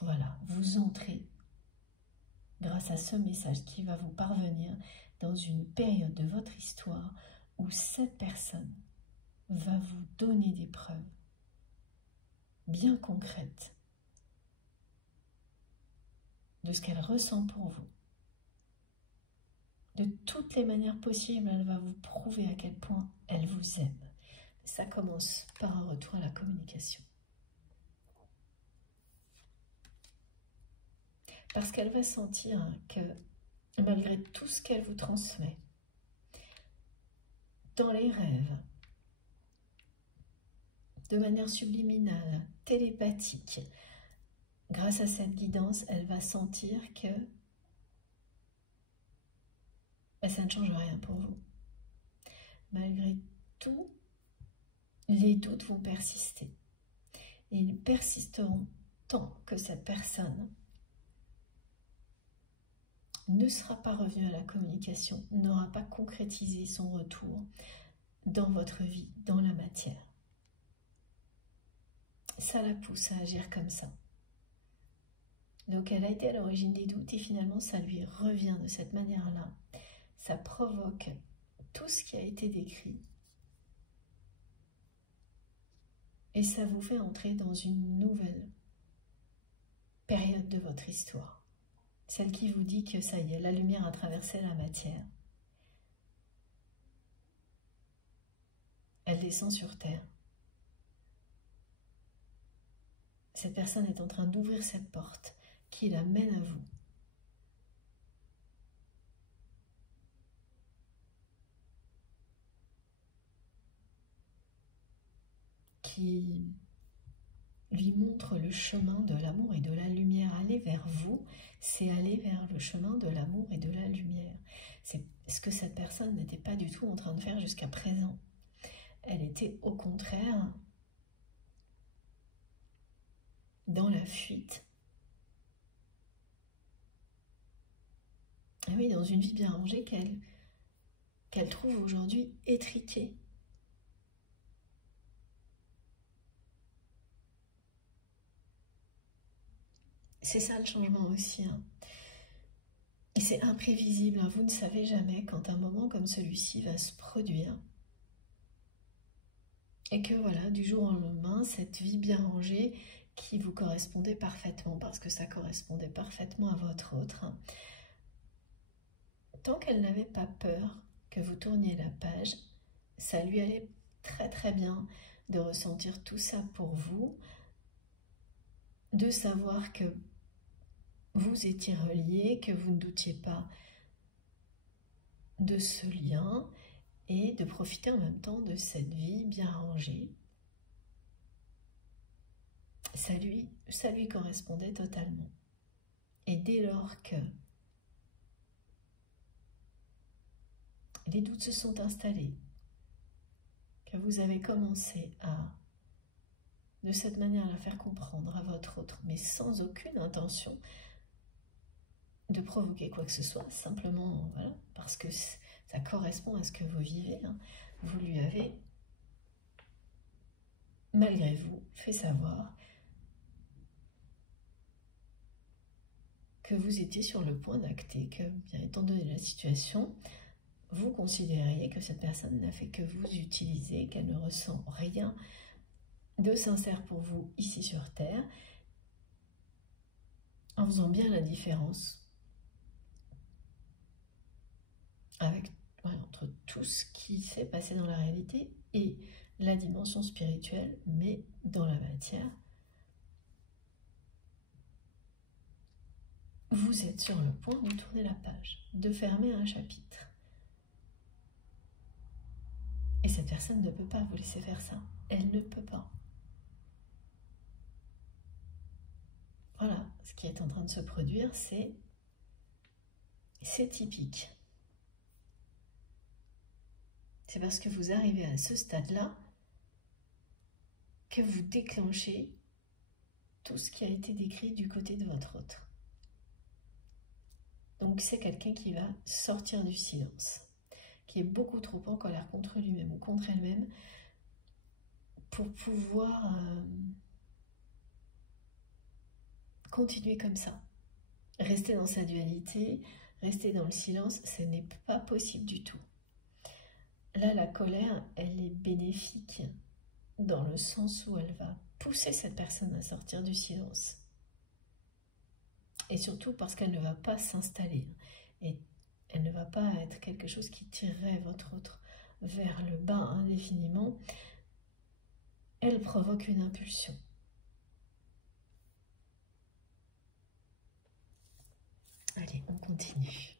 Voilà, vous entrez, grâce à ce message qui va vous parvenir, dans une période de votre histoire où cette personne va vous donner des preuves bien concrètes de ce qu'elle ressent pour vous. De toutes les manières possibles, elle va vous prouver à quel point elle vous aime. Ça commence par un retour à la communication. Parce qu'elle va sentir que malgré tout ce qu'elle vous transmet, dans les rêves, de manière subliminale, télépathique, grâce à cette guidance, elle va sentir que ça ne change rien pour vous. Malgré tout, les doutes vont persister. Et ils persisteront tant que cette personne ne sera pas revenue à la communication, n'aura pas concrétisé son retour dans votre vie, dans la matière. Ça la pousse à agir comme ça. Donc elle a été à l'origine des doutes et finalement ça lui revient de cette manière-là. Ça provoque tout ce qui a été décrit. Et ça vous fait entrer dans une nouvelle période de votre histoire. Celle qui vous dit que ça y est, la lumière a traversé la matière. Elle descend sur terre. Cette personne est en train d'ouvrir cette porte qui la mène à vous. Qui lui montre le chemin de l'amour et de la lumière. Aller vers vous, c'est aller vers le chemin de l'amour et de la lumière. C'est ce que cette personne n'était pas du tout en train de faire jusqu'à présent. Elle était au contraire dans la fuite. Et oui, dans une vie bien rangée qu'elle trouve aujourd'hui étriquée. C'est ça le changement aussi. Et c'est imprévisible. Vous ne savez jamais quand un moment comme celui-ci va se produire. Et que voilà, du jour au lendemain, cette vie bien rangée qui vous correspondait parfaitement, parce que ça correspondait parfaitement à votre autre, tant qu'elle n'avait pas peur que vous tourniez la page, ça lui allait très très bien de ressentir tout ça pour vous, de savoir que vous étiez reliés, que vous ne doutiez pas de ce lien et de profiter en même temps de cette vie bien rangée. Ça lui correspondait totalement. Et dès lors que les doutes se sont installés, que vous avez commencé à, de cette manière, la faire comprendre à votre autre, mais sans aucune intention de provoquer quoi que ce soit, simplement, voilà, parce que ça correspond à ce que vous vivez, vous lui avez, malgré vous, fait savoir que vous étiez sur le point d'acter, que, bien étant donné la situation, vous considériez que cette personne n'a fait que vous utiliser, qu'elle ne ressent rien de sincère pour vous ici sur Terre, en faisant bien la différence entre tout ce qui s'est passé dans la réalité et la dimension spirituelle, mais dans la matière. Vous êtes sur le point de tourner la page, de fermer un chapitre. Et cette personne ne peut pas vous laisser faire ça. Elle ne peut pas. Voilà, ce qui est en train de se produire, c'est typique. C'est parce que vous arrivez à ce stade-là que vous déclenchez tout ce qui a été décrit du côté de votre autre. Donc c'est quelqu'un qui va sortir du silence, qui est beaucoup trop en colère contre lui-même ou contre elle-même pour pouvoir continuer comme ça. Rester dans sa dualité, rester dans le silence, ce n'est pas possible du tout. Là, la colère, elle est bénéfique dans le sens où elle va pousser cette personne à sortir du silence. Et surtout parce qu'elle ne va pas s'installer. Et elle ne va pas être quelque chose qui tirerait votre autre vers le bas indéfiniment. Elle provoque une impulsion. Allez, on continue.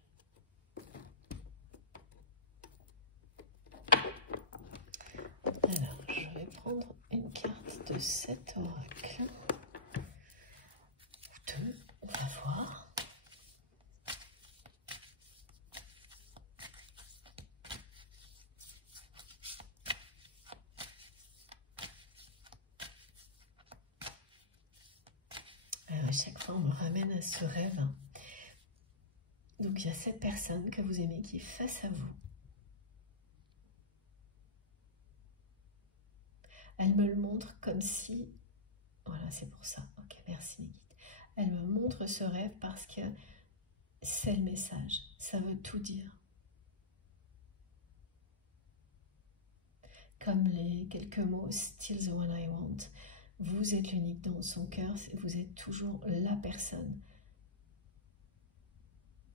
Alors, je vais prendre une carte de cet oracle. chaque fois, on me ramène à ce rêve. Donc, il y a cette personne que vous aimez qui est face à vous. Elle me le montre comme si... Voilà, c'est pour ça. Ok, merci les guides. Elle me montre ce rêve parce que c'est le message. Ça veut tout dire. Comme les quelques mots « Still the one I want ». Vous êtes l'unique dans son cœur. Vous êtes toujours la personne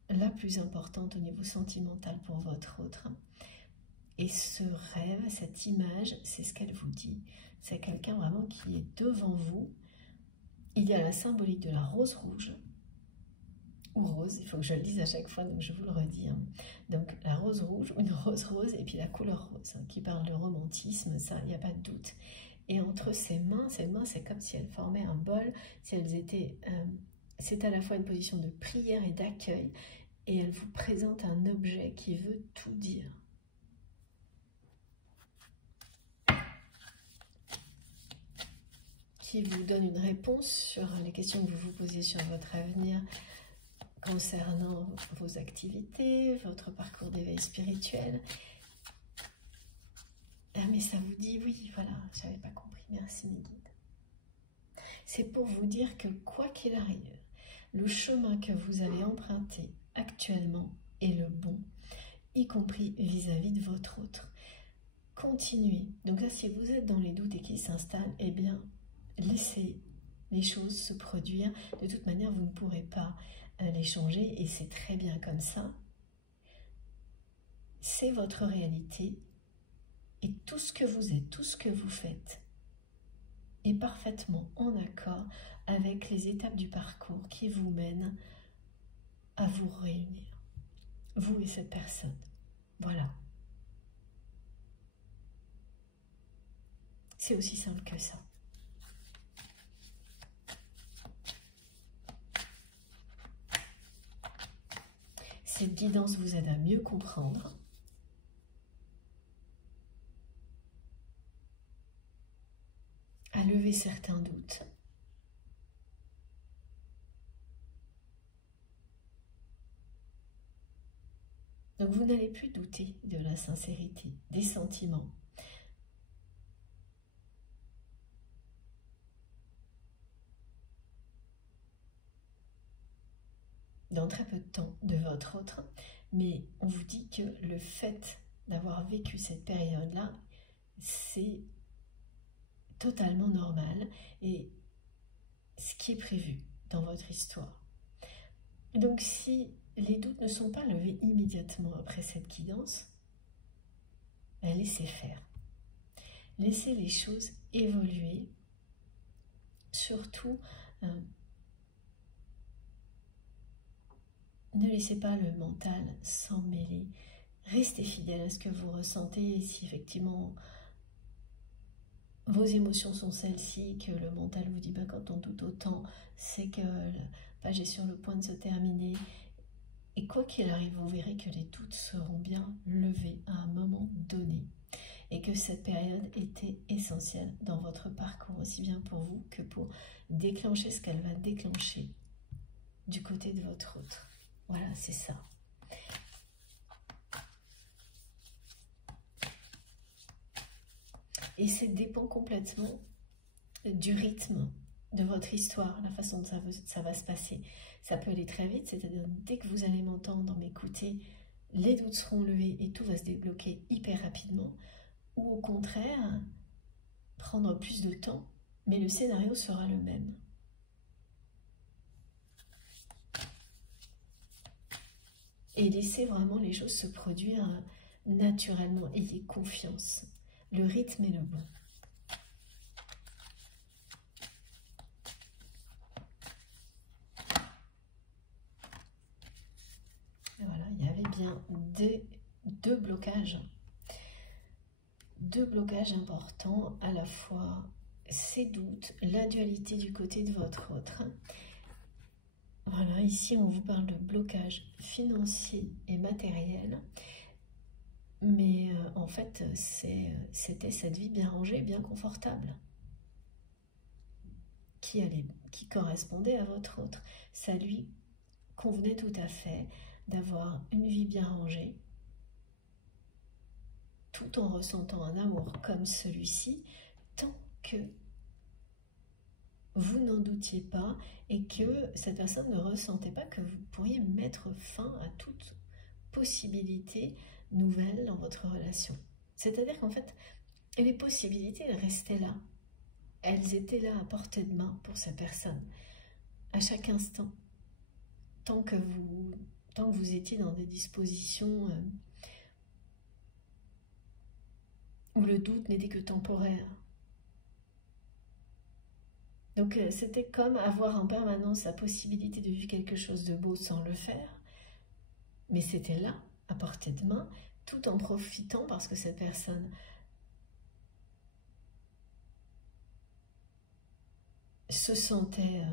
la plus importante au niveau sentimental pour votre autre. Et ce rêve, cette image, c'est ce qu'elle vous dit. C'est quelqu'un vraiment qui est devant vous. Il y a la symbolique de la rose rouge, ou rose, il faut que je le dise à chaque fois, donc je vous le redis. Donc la rose rouge, ou une rose rose, et puis la couleur rose, qui parle de romantisme, ça, il n'y a pas de doute. Et entre ces mains, c'est comme si elles formaient un bol, si elles étaient... c'est à la fois une position de prière et d'accueil, et elle vous présente un objet qui veut tout dire. Qui vous donne une réponse sur les questions que vous vous posez sur votre avenir concernant vos activités, votre parcours d'éveil spirituel. Ah, mais ça vous dit, oui, voilà, je n'avais pas compris, merci mes guides. C'est pour vous dire que quoi qu'il arrive, le chemin que vous allez emprunter actuellement est le bon, y compris vis-à-vis de votre autre. Continuez. Donc là, si vous êtes dans les doutes et qu'ils s'installent, eh bien, laissez les choses se produire. De toute manière, vous ne pourrez pas les changer et c'est très bien comme ça. C'est votre réalité et tout ce que vous êtes, tout ce que vous faites est parfaitement en accord avec les étapes du parcours qui vous mènent à vous réunir, vous et cette personne. Voilà. C'est aussi simple que ça. Cette guidance vous aide à mieux comprendre. À lever certains doutes. Donc vous n'allez plus douter de la sincérité, des sentiments. Dans très peu de temps de votre autre, mais on vous dit que le fait d'avoir vécu cette période-là, c'est totalement normal et ce qui est prévu dans votre histoire. Donc si les doutes ne sont pas levés immédiatement après cette guidance, ben laissez faire. Laissez les choses évoluer, surtout ne laissez pas le mental s'en mêler. Restez fidèle à ce que vous ressentez. Et si effectivement vos émotions sont celles-ci, que le mental vous dit quand on doute autant, c'est que la page est sur le point de se terminer. Et quoi qu'il arrive, vous verrez que les doutes seront bien levés à un moment donné. Et que cette période était essentielle dans votre parcours, aussi bien pour vous que pour déclencher ce qu'elle va déclencher du côté de votre autre. Voilà, c'est ça. Et ça dépend complètement du rythme de votre histoire, la façon dont ça va se passer. Ça peut aller très vite, c'est-à-dire dès que vous allez m'entendre, m'écouter, les doutes seront levés et tout va se débloquer hyper rapidement. Ou au contraire, prendre plus de temps, mais le scénario sera le même. Et laissez vraiment les choses se produire naturellement. Ayez confiance. Le rythme est le bon. Et voilà, il y avait bien deux blocages. Deux blocages importants, à la fois ces doutes, la dualité du côté de votre autre. Voilà, ici on vous parle de blocage financier et matériel, mais en fait c'était cette vie bien rangée, bien confortable, qui correspondait à votre autre. Ça lui convenait tout à fait d'avoir une vie bien rangée, tout en ressentant un amour comme celui-ci, tant que vous n'en doutiez pas et que cette personne ne ressentait pas que vous pourriez mettre fin à toute possibilité nouvelle dans votre relation. C'est-à-dire qu'en fait, les possibilités, elles restaient là. Elles étaient là à portée de main pour cette personne, à chaque instant, tant que vous étiez dans des dispositions où le doute n'était que temporaire. Donc c'était comme avoir en permanence la possibilité de vivre quelque chose de beau sans le faire, mais c'était là, à portée de main, tout en profitant parce que cette personne se sentait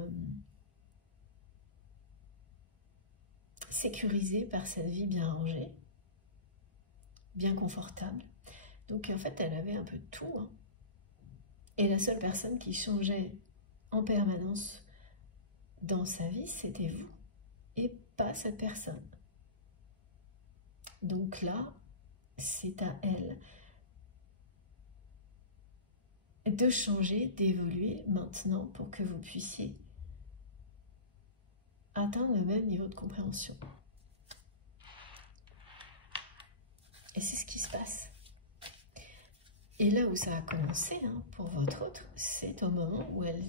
sécurisée par cette vie bien rangée, bien confortable. Donc en fait, elle avait un peu de tout. Hein. Et la seule personne qui changeait en permanence dans sa vie, c'était vous, et pas cette personne. Donc là, c'est à elle de changer, d'évoluer maintenant pour que vous puissiez atteindre le même niveau de compréhension. Et c'est ce qui se passe. Et là où ça a commencé, hein, pour votre autre, c'est au moment où elle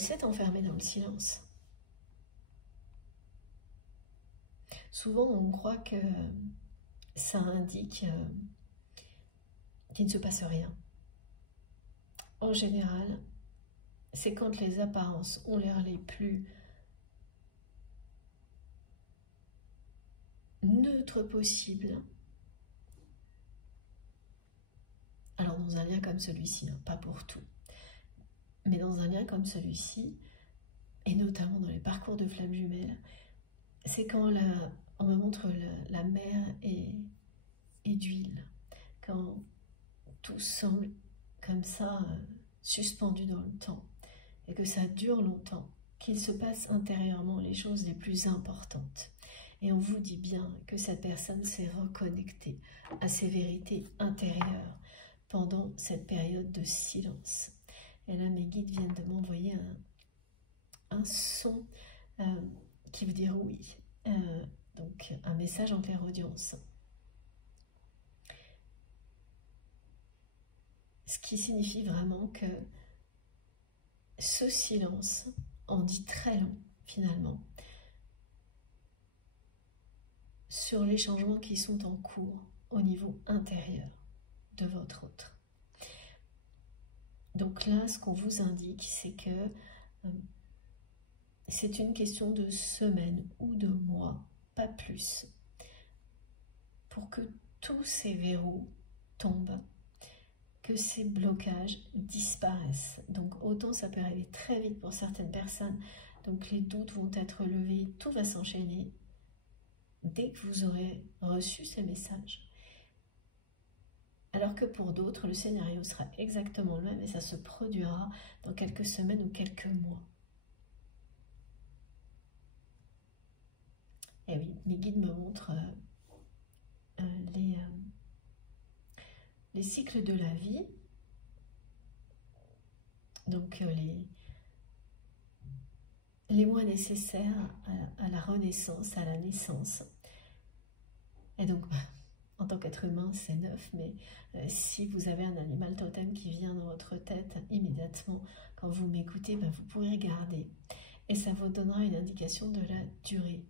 s'est enfermée dans le silence. Souvent, on croit que ça indique qu'il ne se passe rien. En général, c'est quand les apparences ont l'air les plus neutres possibles. Alors dans un lien comme celui-ci, hein, pas pour tout, mais dans un lien comme celui-ci, et notamment dans les parcours de flammes jumelles, c'est quand on me montre la mer et d'huile, quand tout semble comme ça suspendu dans le temps, et que ça dure longtemps, qu'il se passe intérieurement les choses les plus importantes. Et on vous dit bien que cette personne s'est reconnectée à ses vérités intérieures pendant cette période de silence. Et là, mes guides viennent de m'envoyer un son qui veut dire oui. Donc, un message en clairaudience. Ce qui signifie vraiment que ce silence en dit très long, finalement, sur les changements qui sont en cours au niveau intérieur de votre autre. Donc là, ce qu'on vous indique, c'est que c'est une question de semaines ou de mois, pas plus, pour que tous ces verrous tombent, que ces blocages disparaissent. Donc autant ça peut arriver très vite pour certaines personnes, donc les doutes vont être levés, tout va s'enchaîner dès que vous aurez reçu ces messages. Alors que pour d'autres, le scénario sera exactement le même et ça se produira dans quelques semaines ou quelques mois. Et oui, mes guides me montrent les cycles de la vie, donc les mois nécessaires à la renaissance, à la naissance. Et donc, en tant qu'être humain, c'est 9, mais si vous avez un animal totem qui vient dans votre tête immédiatement, quand vous m'écoutez, vous pourrez regarder. Et ça vous donnera une indication de la durée.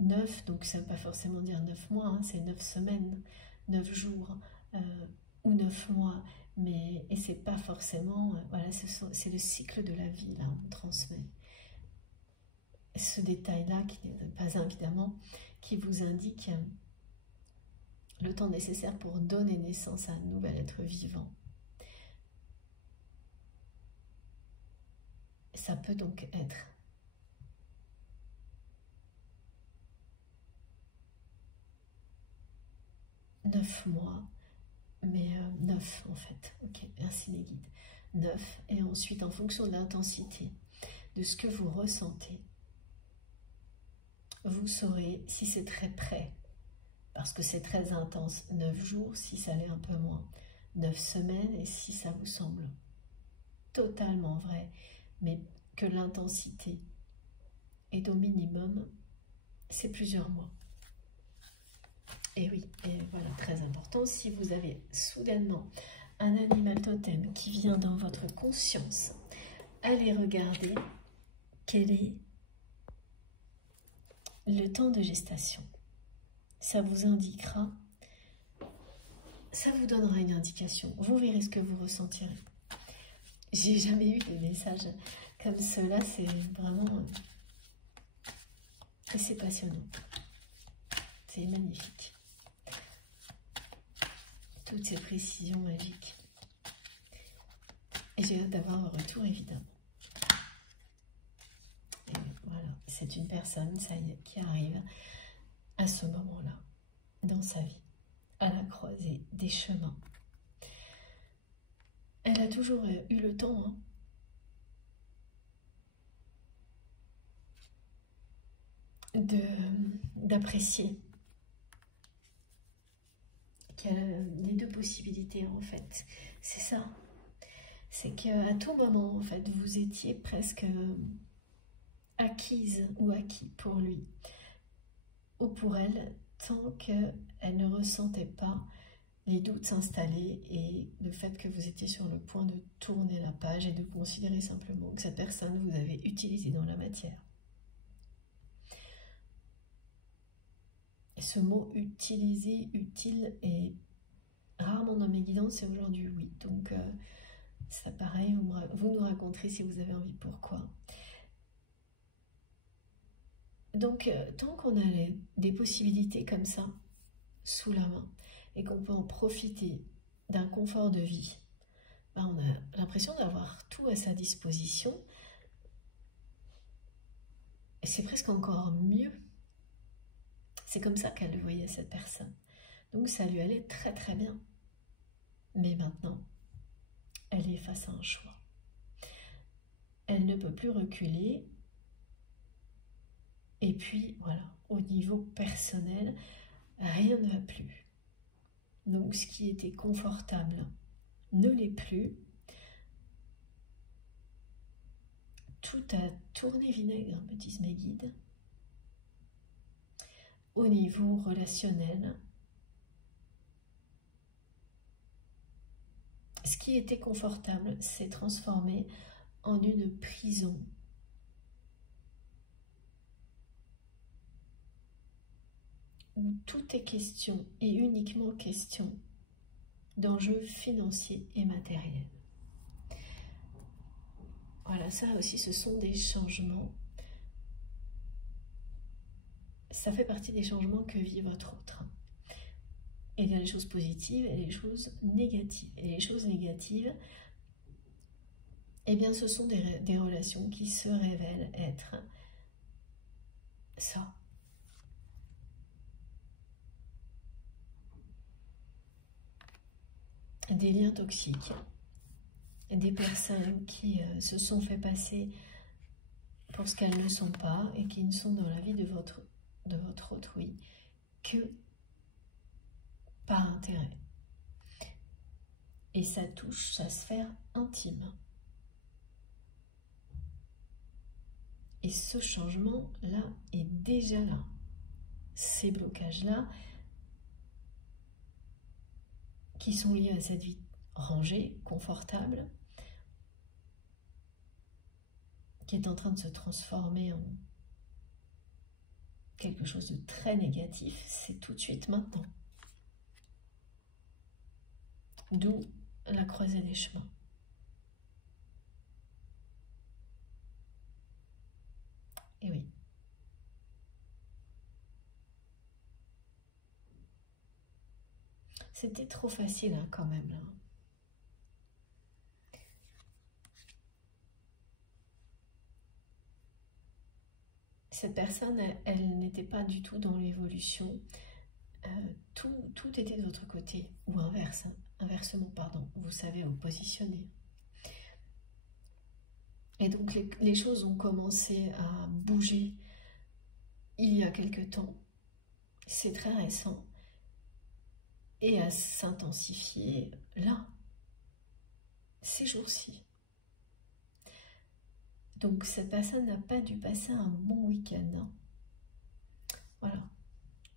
Neuf, donc ça ne veut pas forcément dire 9 mois, hein, c'est 9 semaines, 9 jours ou 9 mois. Et c'est pas forcément, voilà, c'est le cycle de la vie, là, on transmet. Ce détail-là, qui n'est pas évidemment, qui vous indique le temps nécessaire pour donner naissance à un nouvel être vivant. Ça peut donc être 9 mois, mais 9 en fait. Ok, merci les guides. 9, et ensuite en fonction de l'intensité, de ce que vous ressentez, vous saurez si c'est très près, parce que c'est très intense. 9 jours si ça l'est un peu moins, 9 semaines et si ça vous semble totalement vrai, mais que l'intensité est au minimum, c'est plusieurs mois. Et oui, et voilà, très important, si vous avez soudainement un animal totem qui vient dans votre conscience, allez regarder quel est le temps de gestation. Ça vous indiquera, ça vous donnera une indication. Vous verrez ce que vous ressentirez. J'ai jamais eu des messages comme cela, c'est vraiment... Et c'est passionnant. C'est magnifique. Toutes ces précisions magiques. Et j'ai hâte d'avoir un retour, évidemment. Et voilà, c'est une personne, ça y est, qui arrive à ce moment-là, dans sa vie, à la croisée des chemins. Elle a toujours eu le temps, hein, d'apprécier qu'il y a les deux possibilités, en fait. C'est ça. C'est qu'à tout moment, en fait, vous étiez presque acquise ou acquis pour lui ou pour elle, tant qu'elle ne ressentait pas les doutes s'installer et le fait que vous étiez sur le point de tourner la page et de considérer simplement que cette personne vous avait utilisé dans la matière. Et ce mot utiliser, utile, est rarement dans mes guidances, c'est aujourd'hui oui. Donc ça pareil, vous nous raconterez si vous avez envie pourquoi. Donc tant qu'on a des possibilités comme ça sous la main et qu'on peut en profiter d'un confort de vie, ben on a l'impression d'avoir tout à sa disposition et c'est presque encore mieux. C'est comme ça qu'elle le voyait, cette personne. Donc ça lui allait très très bien. Mais maintenant, elle est face à un choix. Elle ne peut plus reculer. Et puis, voilà, au niveau personnel, rien ne va plus. Donc ce qui était confortable ne l'est plus. Tout a tourné vinaigre, me disent mes guides. Au niveau relationnel, ce qui était confortable s'est transformé en une prison. Où tout est question et uniquement question d'enjeux financiers et matériels. Voilà, ça aussi, ce sont des changements. Ça fait partie des changements que vit votre autre. Il y a les choses positives et les choses négatives. Et les choses négatives, eh bien, ce sont des relations qui se révèlent être ça. Des liens toxiques. Des personnes qui se sont fait passer pour ce qu'elles ne sont pas et qui ne sont dans la vie de votre autrui que par intérêt. Et ça touche sa sphère intime. Et ce changement-là est déjà là. Ces blocages-là, qui sont liés à cette vie rangée, confortable, qui est en train de se transformer en quelque chose de très négatif, c'est tout de suite maintenant. D'où la croisée des chemins. Et oui. C'était trop facile hein, quand même là. Cette personne, elle n'était pas du tout dans l'évolution. tout était de votre côté, ou inversement, pardon, vous savez vous positionner. Et donc les choses ont commencé à bouger il y a quelque temps, c'est très récent, et à s'intensifier là, ces jours-ci. Donc cette personne n'a pas dû passer un bon week-end. Hein. Voilà.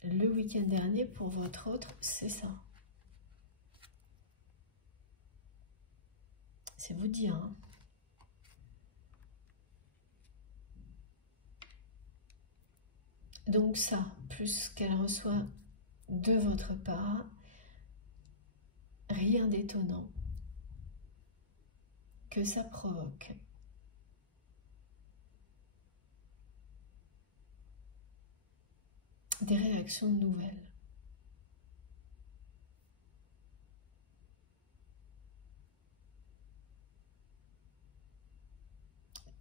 Le week-end dernier, pour votre autre, c'est ça. C'est vous dire. Hein. Donc ça, plus qu'elle reçoit de votre part, rien d'étonnant que ça provoque. Des réactions nouvelles.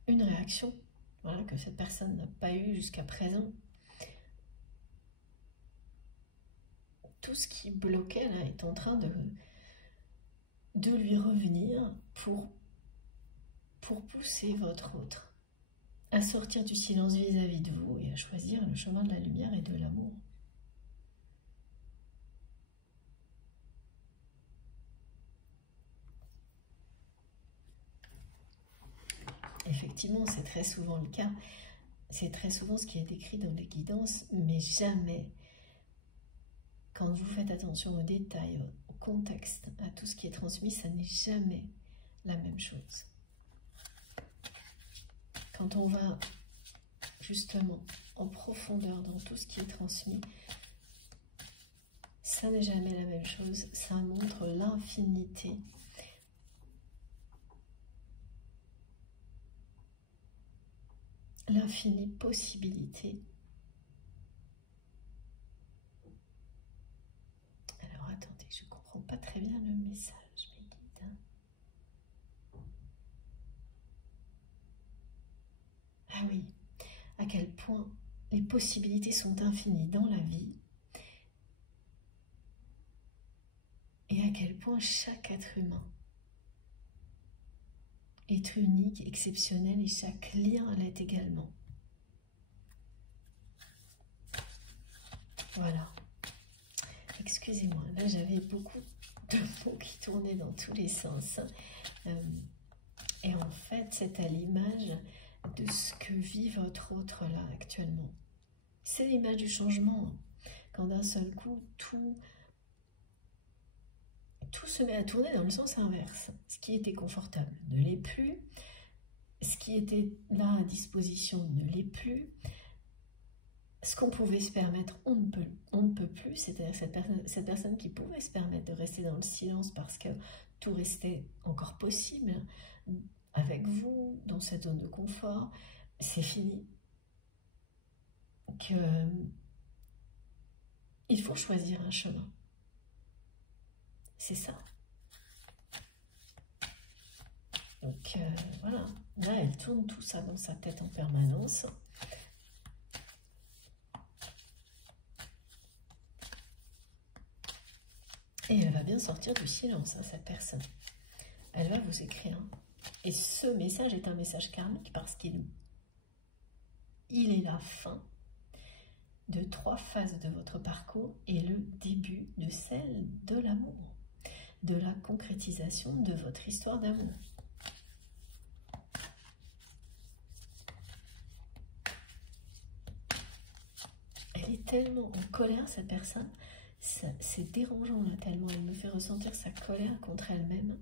Une réaction, voilà, que cette personne n'a pas eue jusqu'à présent. Tout ce qui bloquait là est en train de lui revenir pour pousser votre autre à sortir du silence vis-à-vis de vous et à choisir le chemin de la lumière et de l'amour. Effectivement, c'est très souvent le cas. C'est très souvent ce qui est décrit dans les guidances, mais jamais, quand vous faites attention aux détails, au contexte, à tout ce qui est transmis, ça n'est jamais la même chose. Quand on va justement en profondeur dans tout ce qui est transmis, ça n'est jamais la même chose. Ça montre l'infinité. L'infinie possibilité. Alors attendez, je ne comprends pas très bien le message, mes guides. Ah oui, à quel point les possibilités sont infinies dans la vie et à quel point chaque être humain est unique, exceptionnel et chaque lien l'est également. Voilà. Excusez-moi, là j'avais beaucoup de mots qui tournaient dans tous les sens. Et en fait, c'est à l'image de ce que vit votre autre là actuellement. C'est l'image du changement. Quand d'un seul coup, tout se met à tourner dans le sens inverse. Ce qui était confortable ne l'est plus. Ce qui était là à disposition ne l'est plus. Ce qu'on pouvait se permettre, on ne peut plus. C'est-à-dire cette personne qui pouvait se permettre de rester dans le silence parce que tout restait encore possible avec vous, dans cette zone de confort, c'est fini. Il faut choisir un chemin. C'est ça. Donc voilà, là elle tourne tout ça dans sa tête en permanence. Et elle va bien sortir du silence, hein, cette personne. Elle va vous écrire. Et ce message est un message karmique parce qu'il est la fin de 3 phases de votre parcours et le début de celle de l'amour, de la concrétisation de votre histoire d'amour. Elle est tellement en colère, cette personne, c'est dérangeant là, tellement elle me fait ressentir sa colère contre elle-même.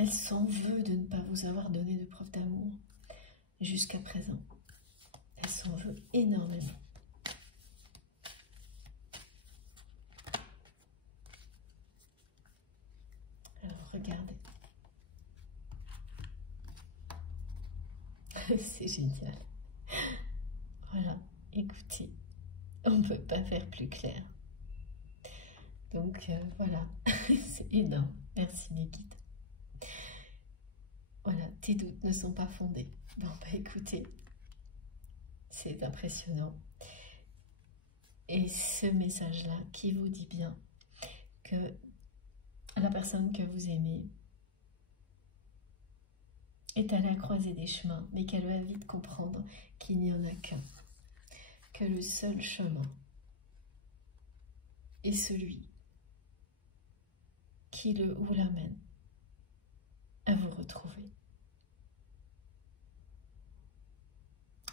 Elle s'en veut de ne pas vous avoir donné de preuve d'amour jusqu'à présent. Elle s'en veut énormément. Alors, regardez. C'est génial. Voilà, écoutez, on ne peut pas faire plus clair. Donc, voilà, c'est énorme. Merci mes guides. Voilà, tes doutes ne sont pas fondés. Bon, bah écoutez, c'est impressionnant. Et ce message-là qui vous dit bien que la personne que vous aimez est à la croisée des chemins, mais qu'elle va vite comprendre qu'il n'y en a qu'un, que le seul chemin est celui qui le ou l'amène à vous retrouver.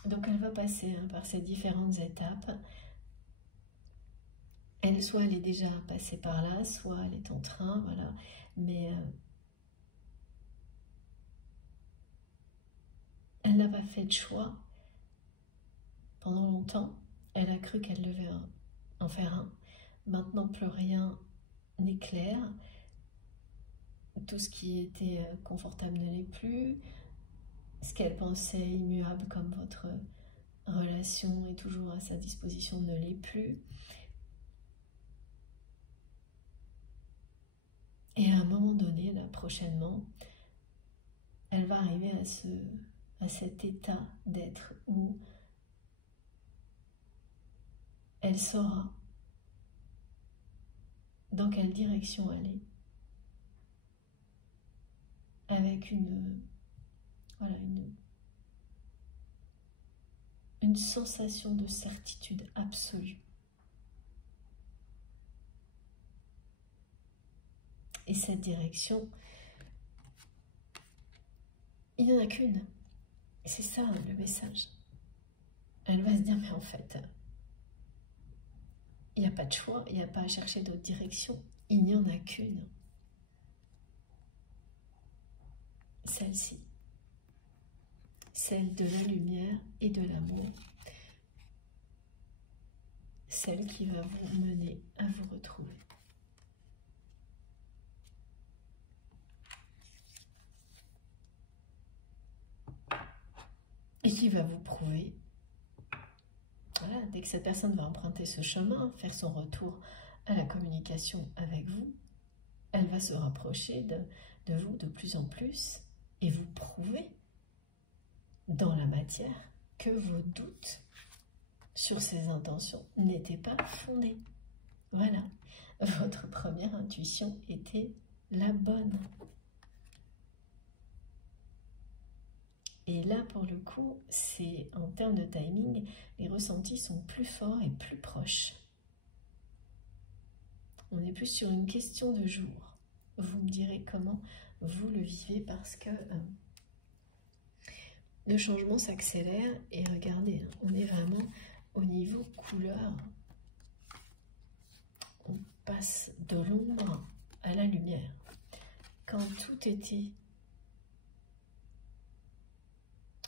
Donc elle va passer par ces différentes étapes. Elle, soit elle est déjà passée par là, soit elle est en train, voilà. Mais elle n'a pas fait de choix pendant longtemps. Elle a cru qu'elle devait en faire un. Maintenant, plus rien n'est clair. Tout ce qui était confortable ne l'est plus. Ce qu'elle pensait immuable comme votre relation est toujours à sa disposition ne l'est plus. Et à un moment donné, là, prochainement, elle va arriver à cet état d'être où elle saura dans quelle direction aller, avec voilà, une sensation de certitude absolue. Et cette direction, il n'y en a qu'une. Et c'est ça le message. Elle va se dire, mais en fait, il n'y a pas de choix, il n'y a pas à chercher d'autres directions. Il n'y en a qu'une. Celle-ci. Celle de la lumière et de l'amour. Celle qui va vous mener à vous retrouver. Et qui va vous prouver, voilà, dès que cette personne va emprunter ce chemin, faire son retour à la communication avec vous, elle va se rapprocher de vous de plus en plus et vous prouver dans la matière que vos doutes sur ses intentions n'étaient pas fondés. Voilà, votre première intuition était la bonne. Et là, pour le coup, c'est en termes de timing, les ressentis sont plus forts et plus proches. On est plus sur une question de jour. Vous me direz comment vous le vivez parce que le changement s'accélère. Et regardez, on est vraiment au niveau couleur. On passe de l'ombre à la lumière. Quand tout était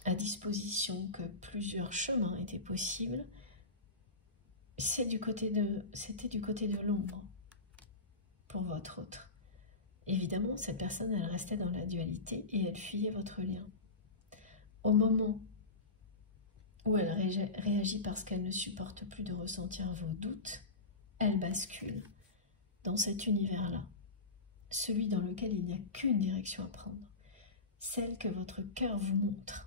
à disposition, que plusieurs chemins étaient possibles, c'était du côté de l'ombre pour votre autre. Évidemment, cette personne, elle restait dans la dualité et elle fuyait votre lien. Au moment où elle réagit parce qu'elle ne supporte plus de ressentir vos doutes, elle bascule dans cet univers-là, celui dans lequel il n'y a qu'une direction à prendre, celle que votre cœur vous montre.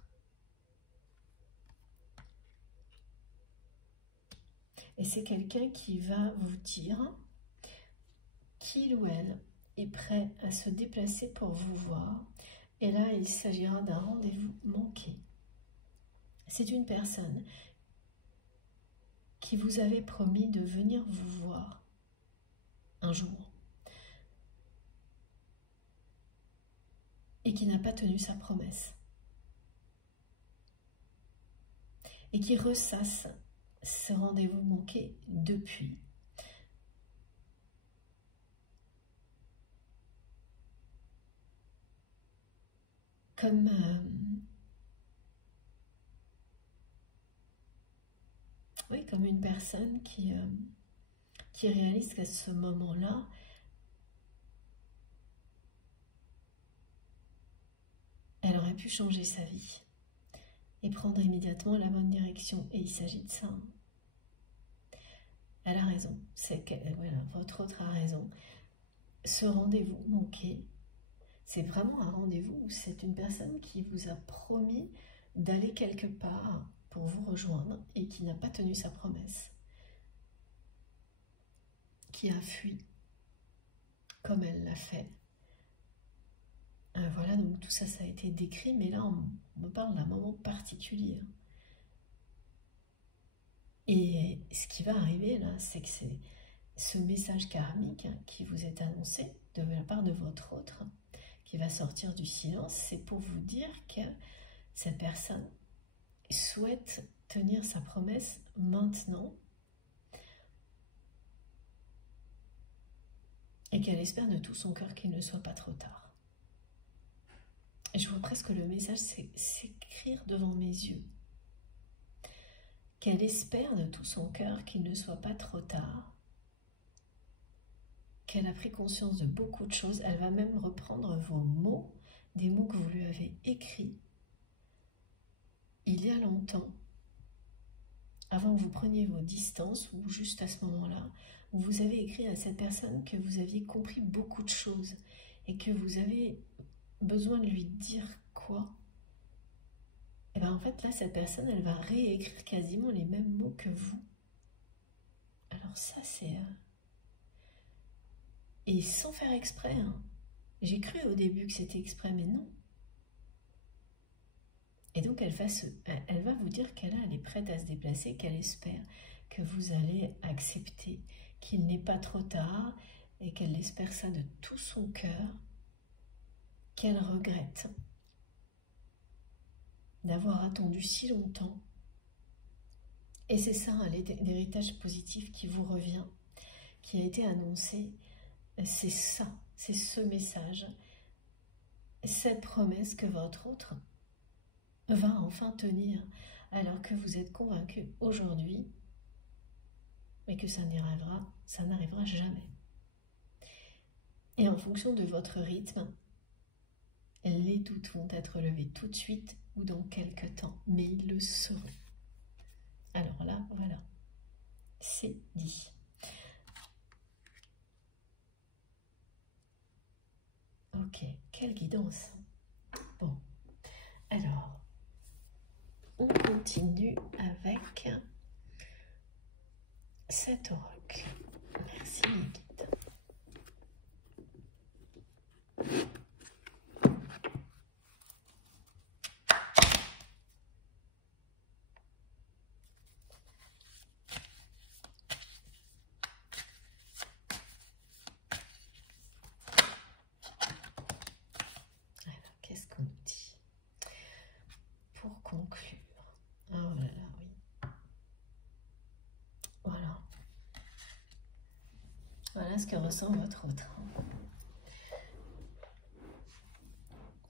Et c'est quelqu'un qui va vous dire qu'il ou elle est prêt à se déplacer pour vous voir. Et là, il s'agira d'un rendez-vous manqué. C'est une personne qui vous avait promis de venir vous voir un jour et qui n'a pas tenu sa promesse et qui ressasse ce rendez-vous manqué depuis. Comme oui, comme une personne qui réalise qu'à ce moment-là, elle aurait pu changer sa vie et prendre immédiatement la bonne direction. Et il s'agit de ça. Elle a raison, c'est que voilà, votre autre a raison. Ce rendez-vous manqué, c'est vraiment un rendez-vous où c'est une personne qui vous a promis d'aller quelque part pour vous rejoindre et qui n'a pas tenu sa promesse, qui a fui comme elle l'a fait. Voilà, donc tout ça, ça a été décrit, mais là, on me parle d'un moment particulier. Et ce qui va arriver là, c'est que c'est ce message karmique qui vous est annoncé de la part de votre autre, qui va sortir du silence, c'est pour vous dire que cette personne souhaite tenir sa promesse maintenant et qu'elle espère de tout son cœur qu'il ne soit pas trop tard. Et je vois presque le message s'écrire devant mes yeux. Qu'elle espère de tout son cœur qu'il ne soit pas trop tard, qu'elle a pris conscience de beaucoup de choses. Elle va même reprendre vos mots, des mots que vous lui avez écrits il y a longtemps, avant que vous preniez vos distances, ou juste à ce moment-là, où vous avez écrit à cette personne que vous aviez compris beaucoup de choses et que vous avez besoin de lui dire quoi. Et bien en fait là, cette personne, elle va réécrire quasiment les mêmes mots que vous. Alors ça, c'est... Et sans faire exprès, hein. J'ai cru au début que c'était exprès, mais non. Et donc elle va vous dire elle est prête à se déplacer, qu'elle espère que vous allez accepter, qu'il n'est pas trop tard, et qu'elle espère ça de tout son cœur, qu'elle regrette d'avoir attendu si longtemps. Et c'est ça, l'héritage positif qui vous revient, qui a été annoncé. C'est ça, c'est ce message, cette promesse que votre autre va enfin tenir, alors que vous êtes convaincu aujourd'hui, mais que ça n'arrivera jamais. Et en fonction de votre rythme, les doutes vont être levés tout de suite ou dans quelques temps, mais ils le seront. Alors là, voilà, c'est dit. Ok, quelle guidance. Bon, alors, on continue avec cet oracle. Merci mes guides. Qu'est-ce qu'on nous dit pour conclure? Oh là là, oui. Voilà. Voilà ce que ressent votre autre.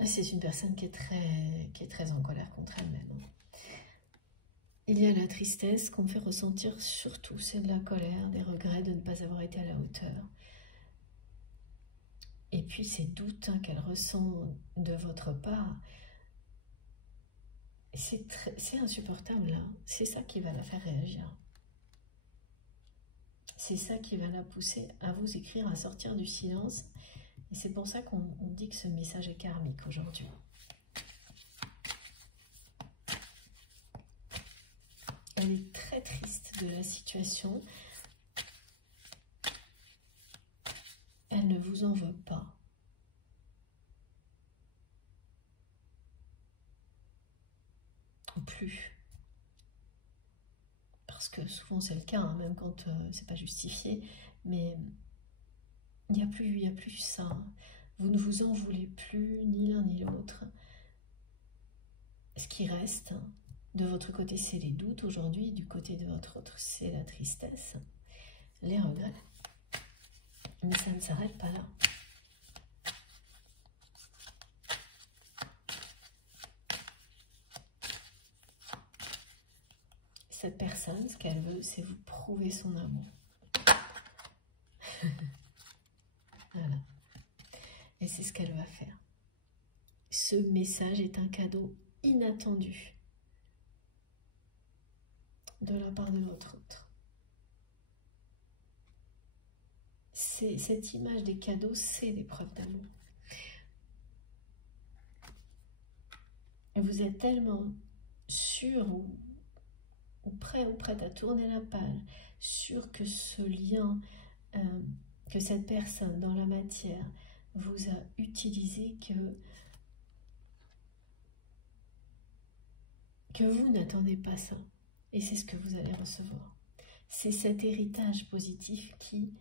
C'est une personne qui est très en colère contre elle-même. Il y a la tristesse qu'on fait ressentir surtout, c'est de la colère, des regrets de ne pas avoir été à la hauteur. Et puis ces doutes qu'elle ressent de votre part, c'est insupportable. Hein. C'est ça qui va la faire réagir. C'est ça qui va la pousser à vous écrire, à sortir du silence. Et c'est pour ça qu'on dit que ce message est karmique aujourd'hui. Elle est très triste de la situation. Elle ne vous en veut pas. Plus. Parce que souvent c'est le cas, hein, même quand c'est pas justifié. Mais il n'y a plus ça. Vous ne vous en voulez plus, ni l'un ni l'autre. Ce qui reste, de votre côté, c'est les doutes aujourd'hui. Du côté de votre autre, c'est la tristesse, les regrets. Mais ça ne s'arrête pas là. Cette personne, ce qu'elle veut, c'est vous prouver son amour. Voilà. Et c'est ce qu'elle va faire. Ce message est un cadeau inattendu de la part de votre autre. Cette image des cadeaux, c'est des preuves d'amour. Vous êtes tellement sûr ou prêt ou prête à tourner la page, sûr que ce lien, que cette personne dans la matière vous a utilisé, que vous n'attendez pas ça. Et c'est ce que vous allez recevoir. C'est cet héritage positif qui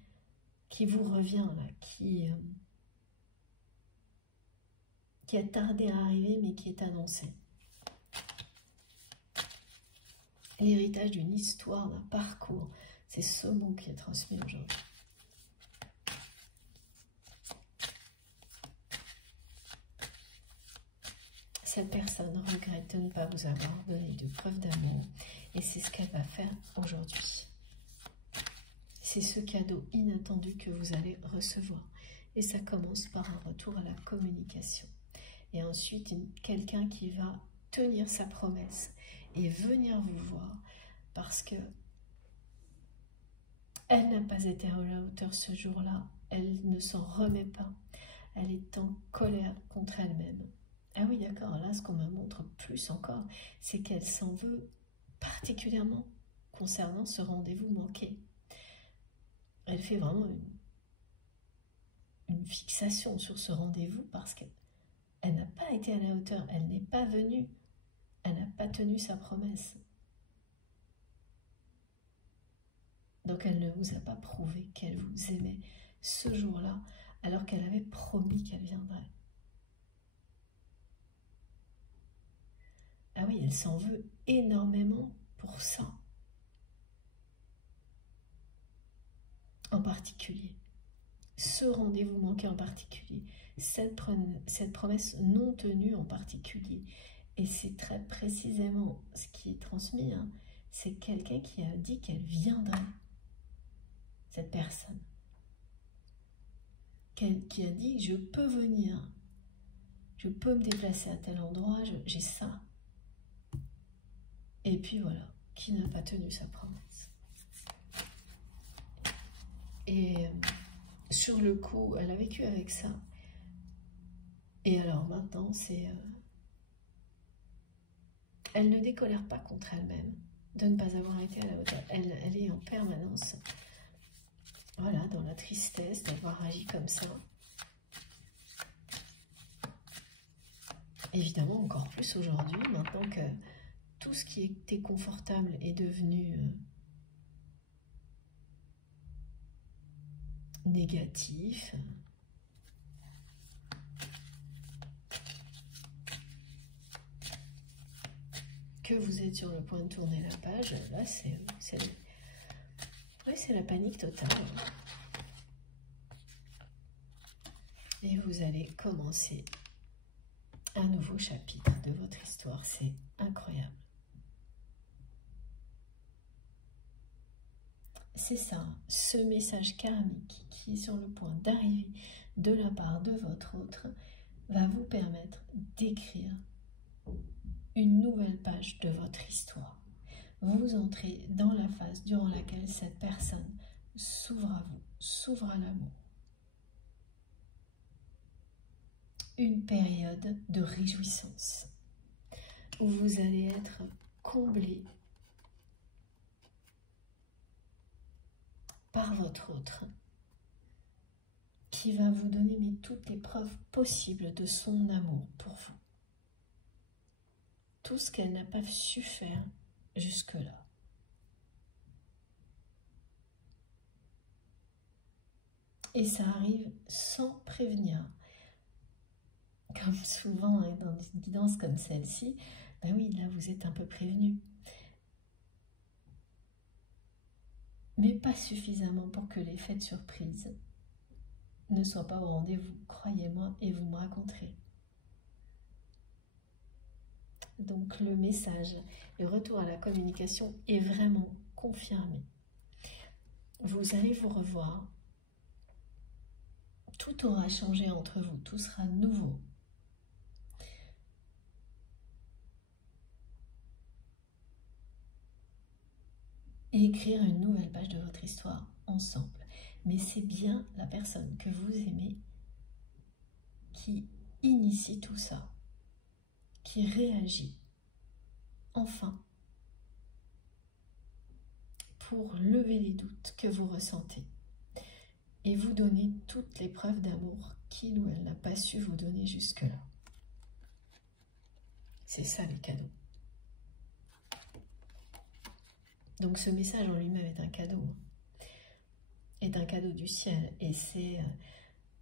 vous revient, là, qui a tardé à arriver, mais qui est annoncé. L'héritage d'une histoire, d'un parcours, c'est ce mot qui est transmis aujourd'hui. Cette personne regrette de ne pas vous avoir donné de preuves d'amour, et c'est ce qu'elle va faire aujourd'hui. C'est ce cadeau inattendu que vous allez recevoir. Et ça commence par un retour à la communication. Et ensuite, quelqu'un qui va tenir sa promesse et venir vous voir parce que elle n'a pas été à la hauteur ce jour-là. Elle ne s'en remet pas. Elle est en colère contre elle-même. Ah oui, d'accord, là, ce qu'on me montre plus encore, c'est qu'elle s'en veut particulièrement concernant ce rendez-vous manqué. Elle fait vraiment une fixation sur ce rendez-vous parce qu'elle n'a pas été à la hauteur, elle n'est pas venue, elle n'a pas tenu sa promesse. Donc elle ne vous a pas prouvé qu'elle vous aimait ce jour-là, alors qu'elle avait promis qu'elle viendrait. Ah oui, elle s'en veut énormément pour ça. En particulier, ce rendez-vous manqué en particulier, cette promesse non tenue en particulier. Et c'est très précisément ce qui est transmis, hein, c'est quelqu'un qui a dit qu'elle viendrait, cette personne. Qui a dit, je peux venir, je peux me déplacer à tel endroit, j'ai ça. Et puis voilà, qui n'a pas tenu sa promesse. Et sur le coup, elle a vécu avec ça. Et alors maintenant, c'est... elle ne décolère pas contre elle-même de ne pas avoir été à la hauteur. Elle est en permanence, voilà, dans la tristesse d'avoir agi comme ça. Évidemment, encore plus aujourd'hui, maintenant que tout ce qui était confortable est devenu négatif. Que vous êtes sur le point de tourner la page, là c'est la panique totale. Et vous allez commencer un nouveau chapitre de votre histoire, c'est incroyable. C'est ça, ce message karmique qui est sur le point d'arriver de la part de votre autre va vous permettre d'écrire une nouvelle page de votre histoire. Vous entrez dans la phase durant laquelle cette personne s'ouvre à vous, s'ouvre à l'amour. Une période de réjouissance où vous allez être comblé par votre autre qui va vous donner toutes les preuves possibles de son amour pour vous. Tout ce qu'elle n'a pas su faire jusque-là. Et ça arrive sans prévenir. Comme souvent dans une guidance comme celle-ci, ben oui, là vous êtes un peu prévenu. Mais pas suffisamment pour que l'effet de surprise ne soit pas au rendez-vous. Croyez-moi et vous me raconterez. Donc le message, le retour à la communication est vraiment confirmé. Vous allez vous revoir. Tout aura changé entre vous, tout sera nouveau. Et écrire une nouvelle page de votre histoire ensemble. Mais c'est bien la personne que vous aimez qui initie tout ça, qui réagit. Enfin, pour lever les doutes que vous ressentez et vous donner toutes les preuves d'amour qu'il ou elle n'a pas su vous donner jusque-là. C'est ça les cadeaux. Donc ce message en lui-même est un cadeau. Est un cadeau du ciel. Et c'est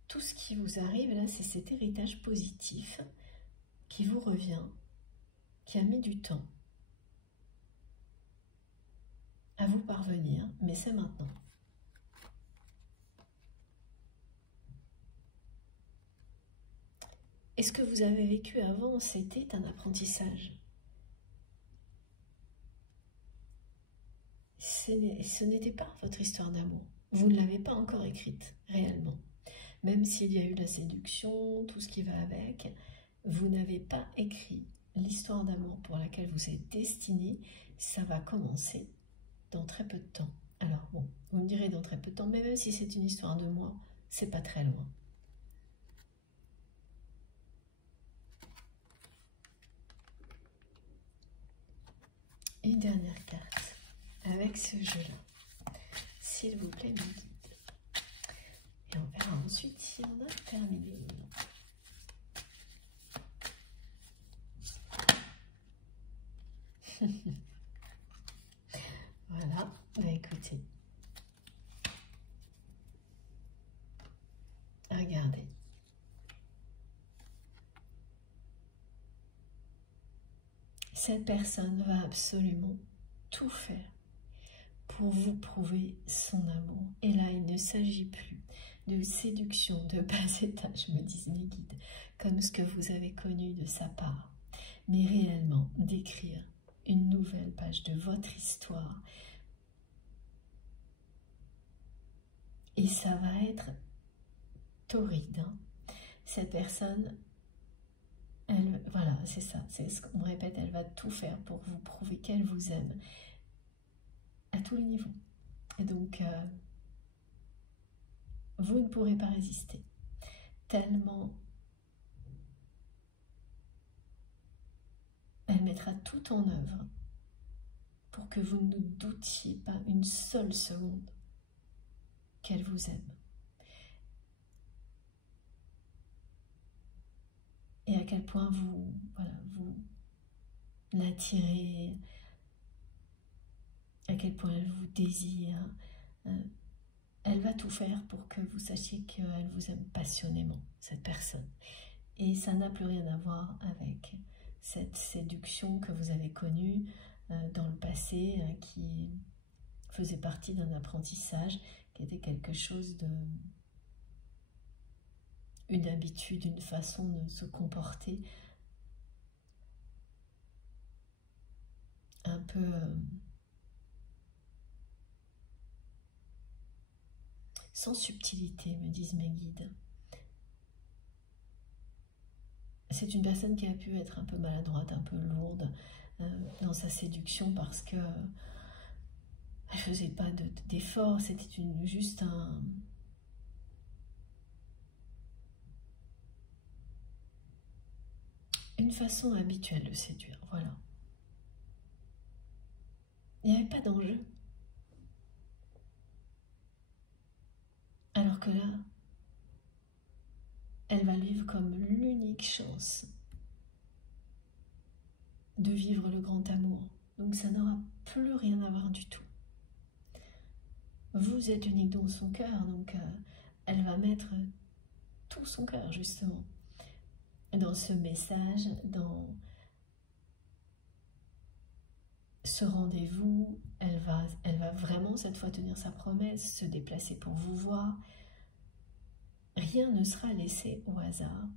tout ce qui vous arrive là, c'est cet héritage positif qui vous revient, qui a mis du temps à vous parvenir, mais c'est maintenant. Et ce que vous avez vécu avant, c'était un apprentissage. Ce n'était pas votre histoire d'amour. Vous ne l'avez pas encore écrite, réellement. Même s'il y a eu la séduction, tout ce qui va avec, vous n'avez pas écrit l'histoire d'amour pour laquelle vous êtes destiné. Ça va commencer dans très peu de temps. Alors bon, vous me direz dans très peu de temps, mais même si c'est une histoire de mois, c'est pas très loin. Une dernière carte avec ce jeu-là. S'il vous plaît, mes guides. Et on verra ensuite si on a terminé ou non. Voilà, bah écoutez. Regardez. Cette personne va absolument tout faire pour vous prouver son amour. Et là, il ne s'agit plus de séduction de bas étage, me disent mes guides, comme ce que vous avez connu de sa part, mais réellement d'écrire une nouvelle page de votre histoire. Et ça va être torride. Hein. Cette personne, elle, voilà, c'est ça, c'est ce qu'on répète, elle va tout faire pour vous prouver qu'elle vous aime à tous les niveaux. Et donc, vous ne pourrez pas résister. Tellement elle mettra tout en œuvre pour que vous ne doutiez pas une seule seconde qu'elle vous aime. Et à quel point vous, voilà, vous l'attirez, à quel point elle vous désire. Elle va tout faire pour que vous sachiez qu'elle vous aime passionnément, cette personne. Et ça n'a plus rien à voir avec cette séduction que vous avez connue dans le passé, qui faisait partie d'un apprentissage, qui était quelque chose de... une habitude, une façon de se comporter un peu sans subtilité, me disent mes guides. C'est une personne qui a pu être un peu maladroite, un peu lourde dans sa séduction parce que elle faisait pas d'efforts, c'était juste une façon habituelle de séduire, voilà. Il n'y avait pas d'enjeu. Alors que là, elle va vivre comme l'unique chance de vivre le grand amour. Donc ça n'aura plus rien à voir du tout. Vous êtes unique dans son cœur, donc elle va mettre tout son cœur justement dans ce message, dans ce rendez-vous. Elle va vraiment cette fois tenir sa promesse, se déplacer pour vous voir. Rien ne sera laissé au hasard.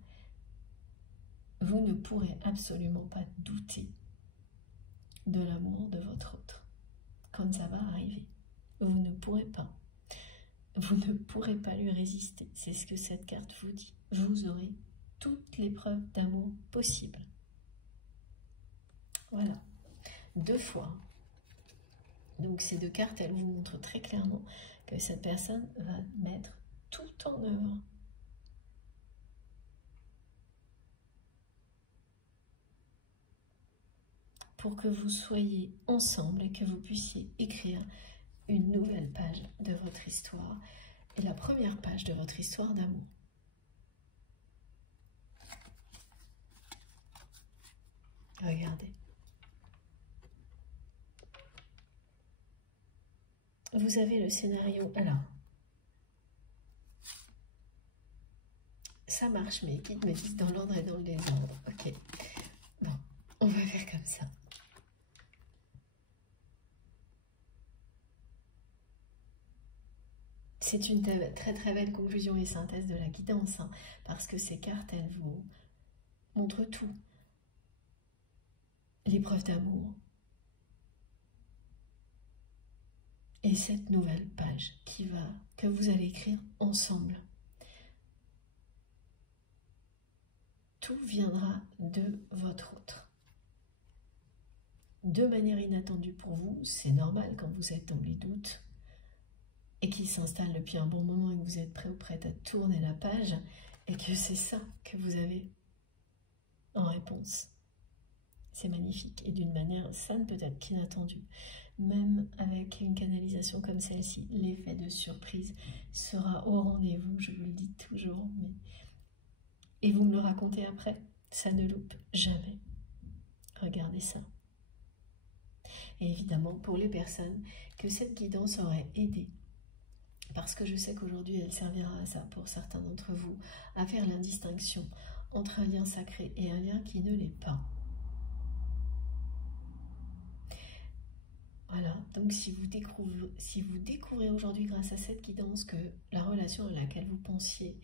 Vous ne pourrez absolument pas douter de l'amour de votre autre quand ça va arriver. Vous ne pourrez pas. Vous ne pourrez pas lui résister. C'est ce que cette carte vous dit. Vous aurez toutes les preuves d'amour possibles. Voilà. 2 fois. Donc ces 2 cartes, elles vous montrent très clairement que cette personne va mettre tout en œuvre pour que vous soyez ensemble et que vous puissiez écrire une nouvelle page de votre histoire et la première page de votre histoire d'amour. Regardez. Vous avez le scénario. Alors, ça marche, mais les guides me disent dans l'ordre et dans le désordre. Ok. Bon, on va faire comme ça. C'est une très très belle conclusion et synthèse de la guidance, hein, parce que ces cartes, elles vous montrent tout. L'épreuve d'amour. Et cette nouvelle page que vous allez écrire ensemble. Tout viendra de votre autre. De manière inattendue pour vous, c'est normal quand vous êtes dans les doutes et qu'il s'installe depuis un bon moment et que vous êtes prêt ou prête à tourner la page et que c'est ça que vous avez en réponse. C'est magnifique et d'une manière, ça ne peut être qu'inattendu. Même avec une canalisation comme celle-ci, l'effet de surprise sera au rendez-vous, je vous le dis toujours. Et vous me le racontez après, ça ne loupe jamais. Regardez ça. Et évidemment, pour les personnes que cette guidance aurait aidé, parce que je sais qu'aujourd'hui, elle servira à ça pour certains d'entre vous, à faire l'indistinction entre un lien sacré et un lien qui ne l'est pas. Voilà, donc si vous découvrez aujourd'hui grâce à cette guidance que la relation à laquelle vous pensiez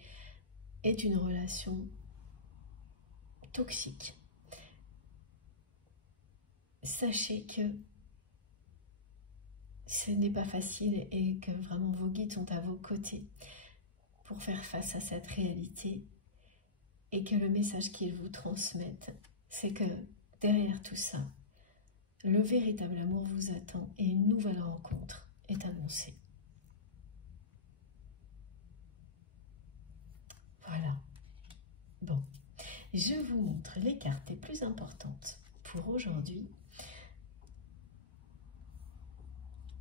est une relation toxique, sachez que ce n'est pas facile et que vraiment vos guides sont à vos côtés pour faire face à cette réalité et que le message qu'ils vous transmettent, c'est que derrière tout ça, le véritable amour vous attend et une nouvelle rencontre est annoncée. Voilà. Bon, je vous montre les cartes les plus importantes pour aujourd'hui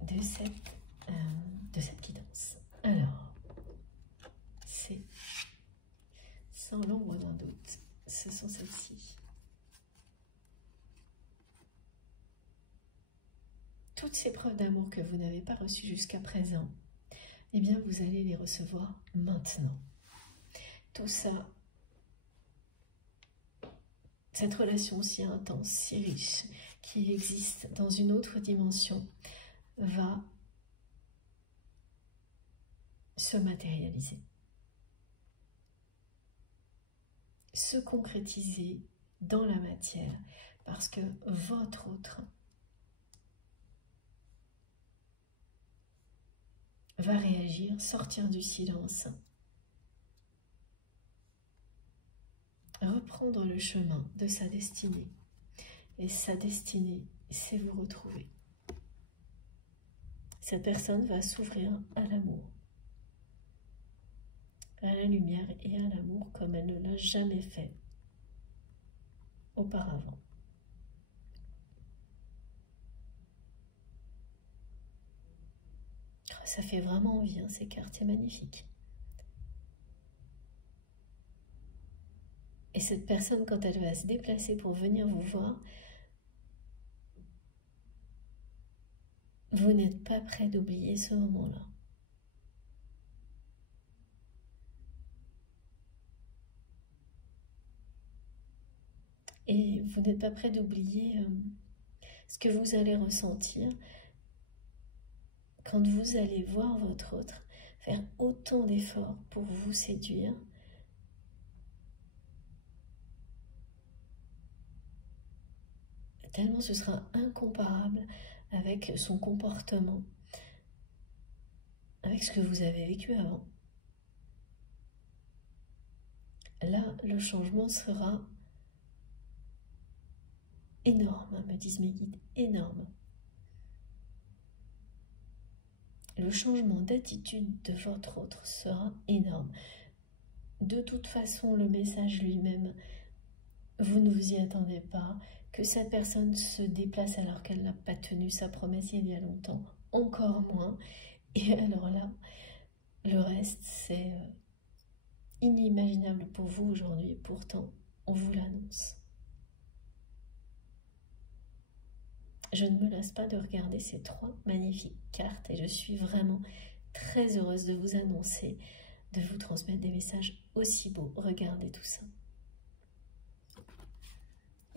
de cette guidance. Alors, c'est sans l'ombre d'un doute, ce sont celles-ci. Toutes ces preuves d'amour que vous n'avez pas reçues jusqu'à présent, eh bien vous allez les recevoir maintenant. Tout ça, cette relation si intense, si riche, qui existe dans une autre dimension, va se matérialiser, se concrétiser dans la matière, parce que votre autre va réagir, sortir du silence, reprendre le chemin de sa destinée. Et sa destinée, c'est vous retrouver. Cette personne va s'ouvrir à l'amour, à la lumière et à l'amour comme elle ne l'a jamais fait auparavant. Ça fait vraiment envie, hein, ces cartes, c'est magnifique. Et cette personne, quand elle va se déplacer pour venir vous voir, vous n'êtes pas prêt d'oublier ce moment-là. Et vous n'êtes pas prêt d'oublier ce que vous allez ressentir quand vous allez voir votre autre faire autant d'efforts pour vous séduire, tellement ce sera incomparable avec son comportement, avec ce que vous avez vécu avant. Là, le changement sera énorme, me disent mes guides, énorme. Le changement d'attitude de votre autre sera énorme. De toute façon, le message lui-même, vous ne vous y attendez pas. Que cette personne se déplace alors qu'elle n'a pas tenu sa promesse il y a longtemps, encore moins. Et alors là, le reste, c'est inimaginable pour vous aujourd'hui, pourtant, on vous l'annonce. Je ne me lasse pas de regarder ces 3 magnifiques cartes et je suis vraiment très heureuse de vous annoncer, de vous transmettre des messages aussi beaux. Regardez tout ça.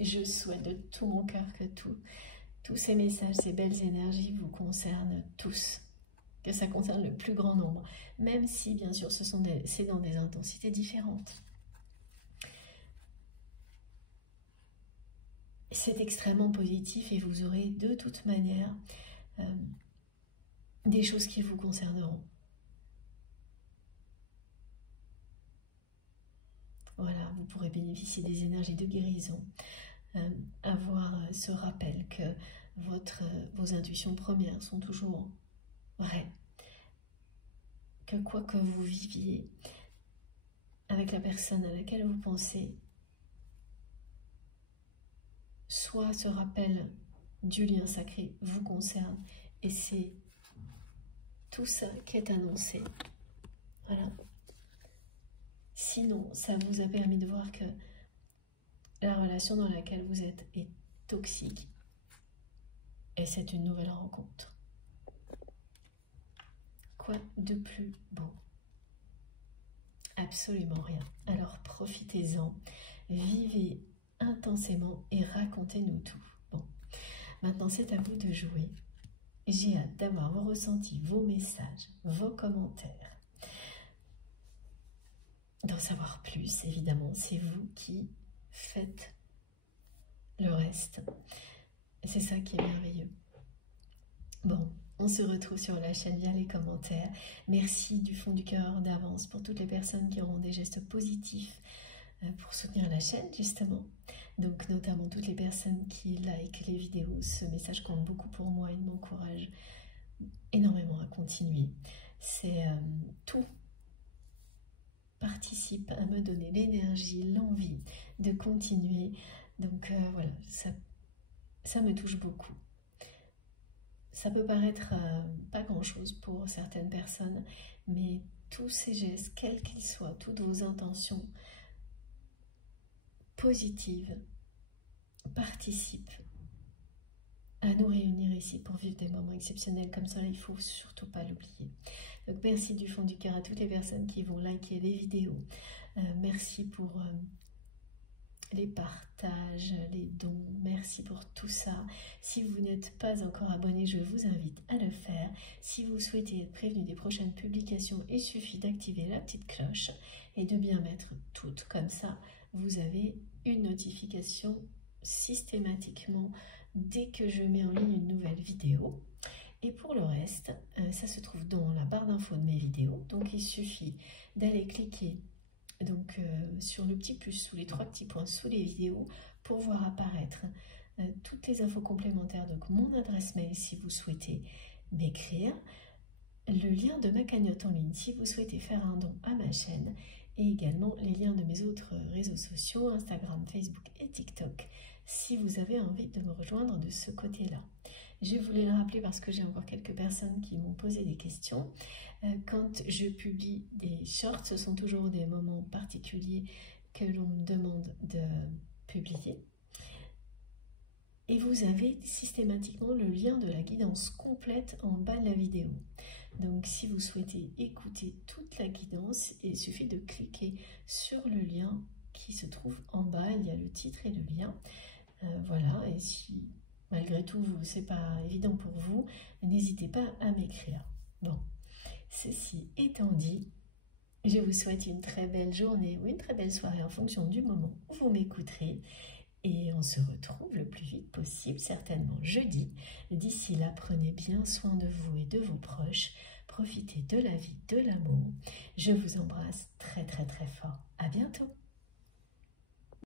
Je souhaite de tout mon cœur que tous ces messages, ces belles énergies vous concernent tous, que ça concerne le plus grand nombre, même si bien sûr c'est dans des intensités différentes. C'est extrêmement positif et vous aurez de toute manière des choses qui vous concerneront. Voilà, vous pourrez bénéficier des énergies de guérison, avoir ce rappel que vos intuitions premières sont toujours vraies, que quoi que vous viviez avec la personne à laquelle vous pensez, soit ce rappel du lien sacré vous concerne et c'est tout ça qui est annoncé. Voilà. Sinon, ça vous a permis de voir que la relation dans laquelle vous êtes est toxique et c'est une nouvelle rencontre. Quoi de plus beau? Absolument rien. Alors profitez-en, vivez intensément et racontez-nous tout. Bon, maintenant c'est à vous de jouer. J'ai hâte d'avoir vos ressentis, vos messages, vos commentaires. D'en savoir plus, évidemment, c'est vous qui faites le reste. C'est ça qui est merveilleux. Bon, on se retrouve sur la chaîne via les commentaires. Merci du fond du cœur d'avance pour toutes les personnes qui auront des gestes positifs pour soutenir la chaîne, justement. Donc, notamment toutes les personnes qui likent les vidéos. Ce message compte beaucoup pour moi et m'encourage énormément à continuer. C'est tout participe à me donner l'énergie, l'envie de continuer. Donc voilà, ça me touche beaucoup. Ça peut paraître pas grand-chose pour certaines personnes, mais tous ces gestes, quels qu'ils soient, toutes vos intentions positives participent à nous réunir ici pour vivre des moments exceptionnels comme ça. Il ne faut surtout pas l'oublier. Donc merci du fond du cœur à toutes les personnes qui vont liker les vidéos. Merci pour les partages, les dons, merci pour tout ça. Si vous n'êtes pas encore abonné, je vous invite à le faire. Si vous souhaitez être prévenu des prochaines publications, il suffit d'activer la petite cloche et de bien mettre toutes. Comme ça, vous avez une notification systématiquement dès que je mets en ligne une nouvelle vidéo. Et pour le reste, ça se trouve dans la barre d'infos de mes vidéos. Donc il suffit d'aller cliquer sur le petit plus sous les 3 petits points sous les vidéos pour voir apparaître toutes les infos complémentaires, donc mon adresse mail si vous souhaitez m'écrire, le lien de ma cagnotte en ligne si vous souhaitez faire un don à ma chaîne et également les liens de mes autres réseaux sociaux, Instagram, Facebook et TikTok si vous avez envie de me rejoindre de ce côté-là. Je voulais le rappeler parce que j'ai encore quelques personnes qui m'ont posé des questions. Quand je publie des shorts, ce sont toujours des moments particuliers que l'on me demande de publier. Et vous avez systématiquement le lien de la guidance complète en bas de la vidéo. Donc si vous souhaitez écouter toute la guidance, il suffit de cliquer sur le lien qui se trouve en bas. Il y a le titre et le lien. Voilà, et si malgré tout c'est pas évident pour vous, n'hésitez pas à m'écrire. Bon, ceci étant dit, je vous souhaite une très belle journée ou une très belle soirée en fonction du moment où vous m'écouterez. Et on se retrouve le plus vite possible, certainement jeudi. D'ici là, prenez bien soin de vous et de vos proches. Profitez de la vie, de l'amour. Je vous embrasse très très très fort. À bientôt.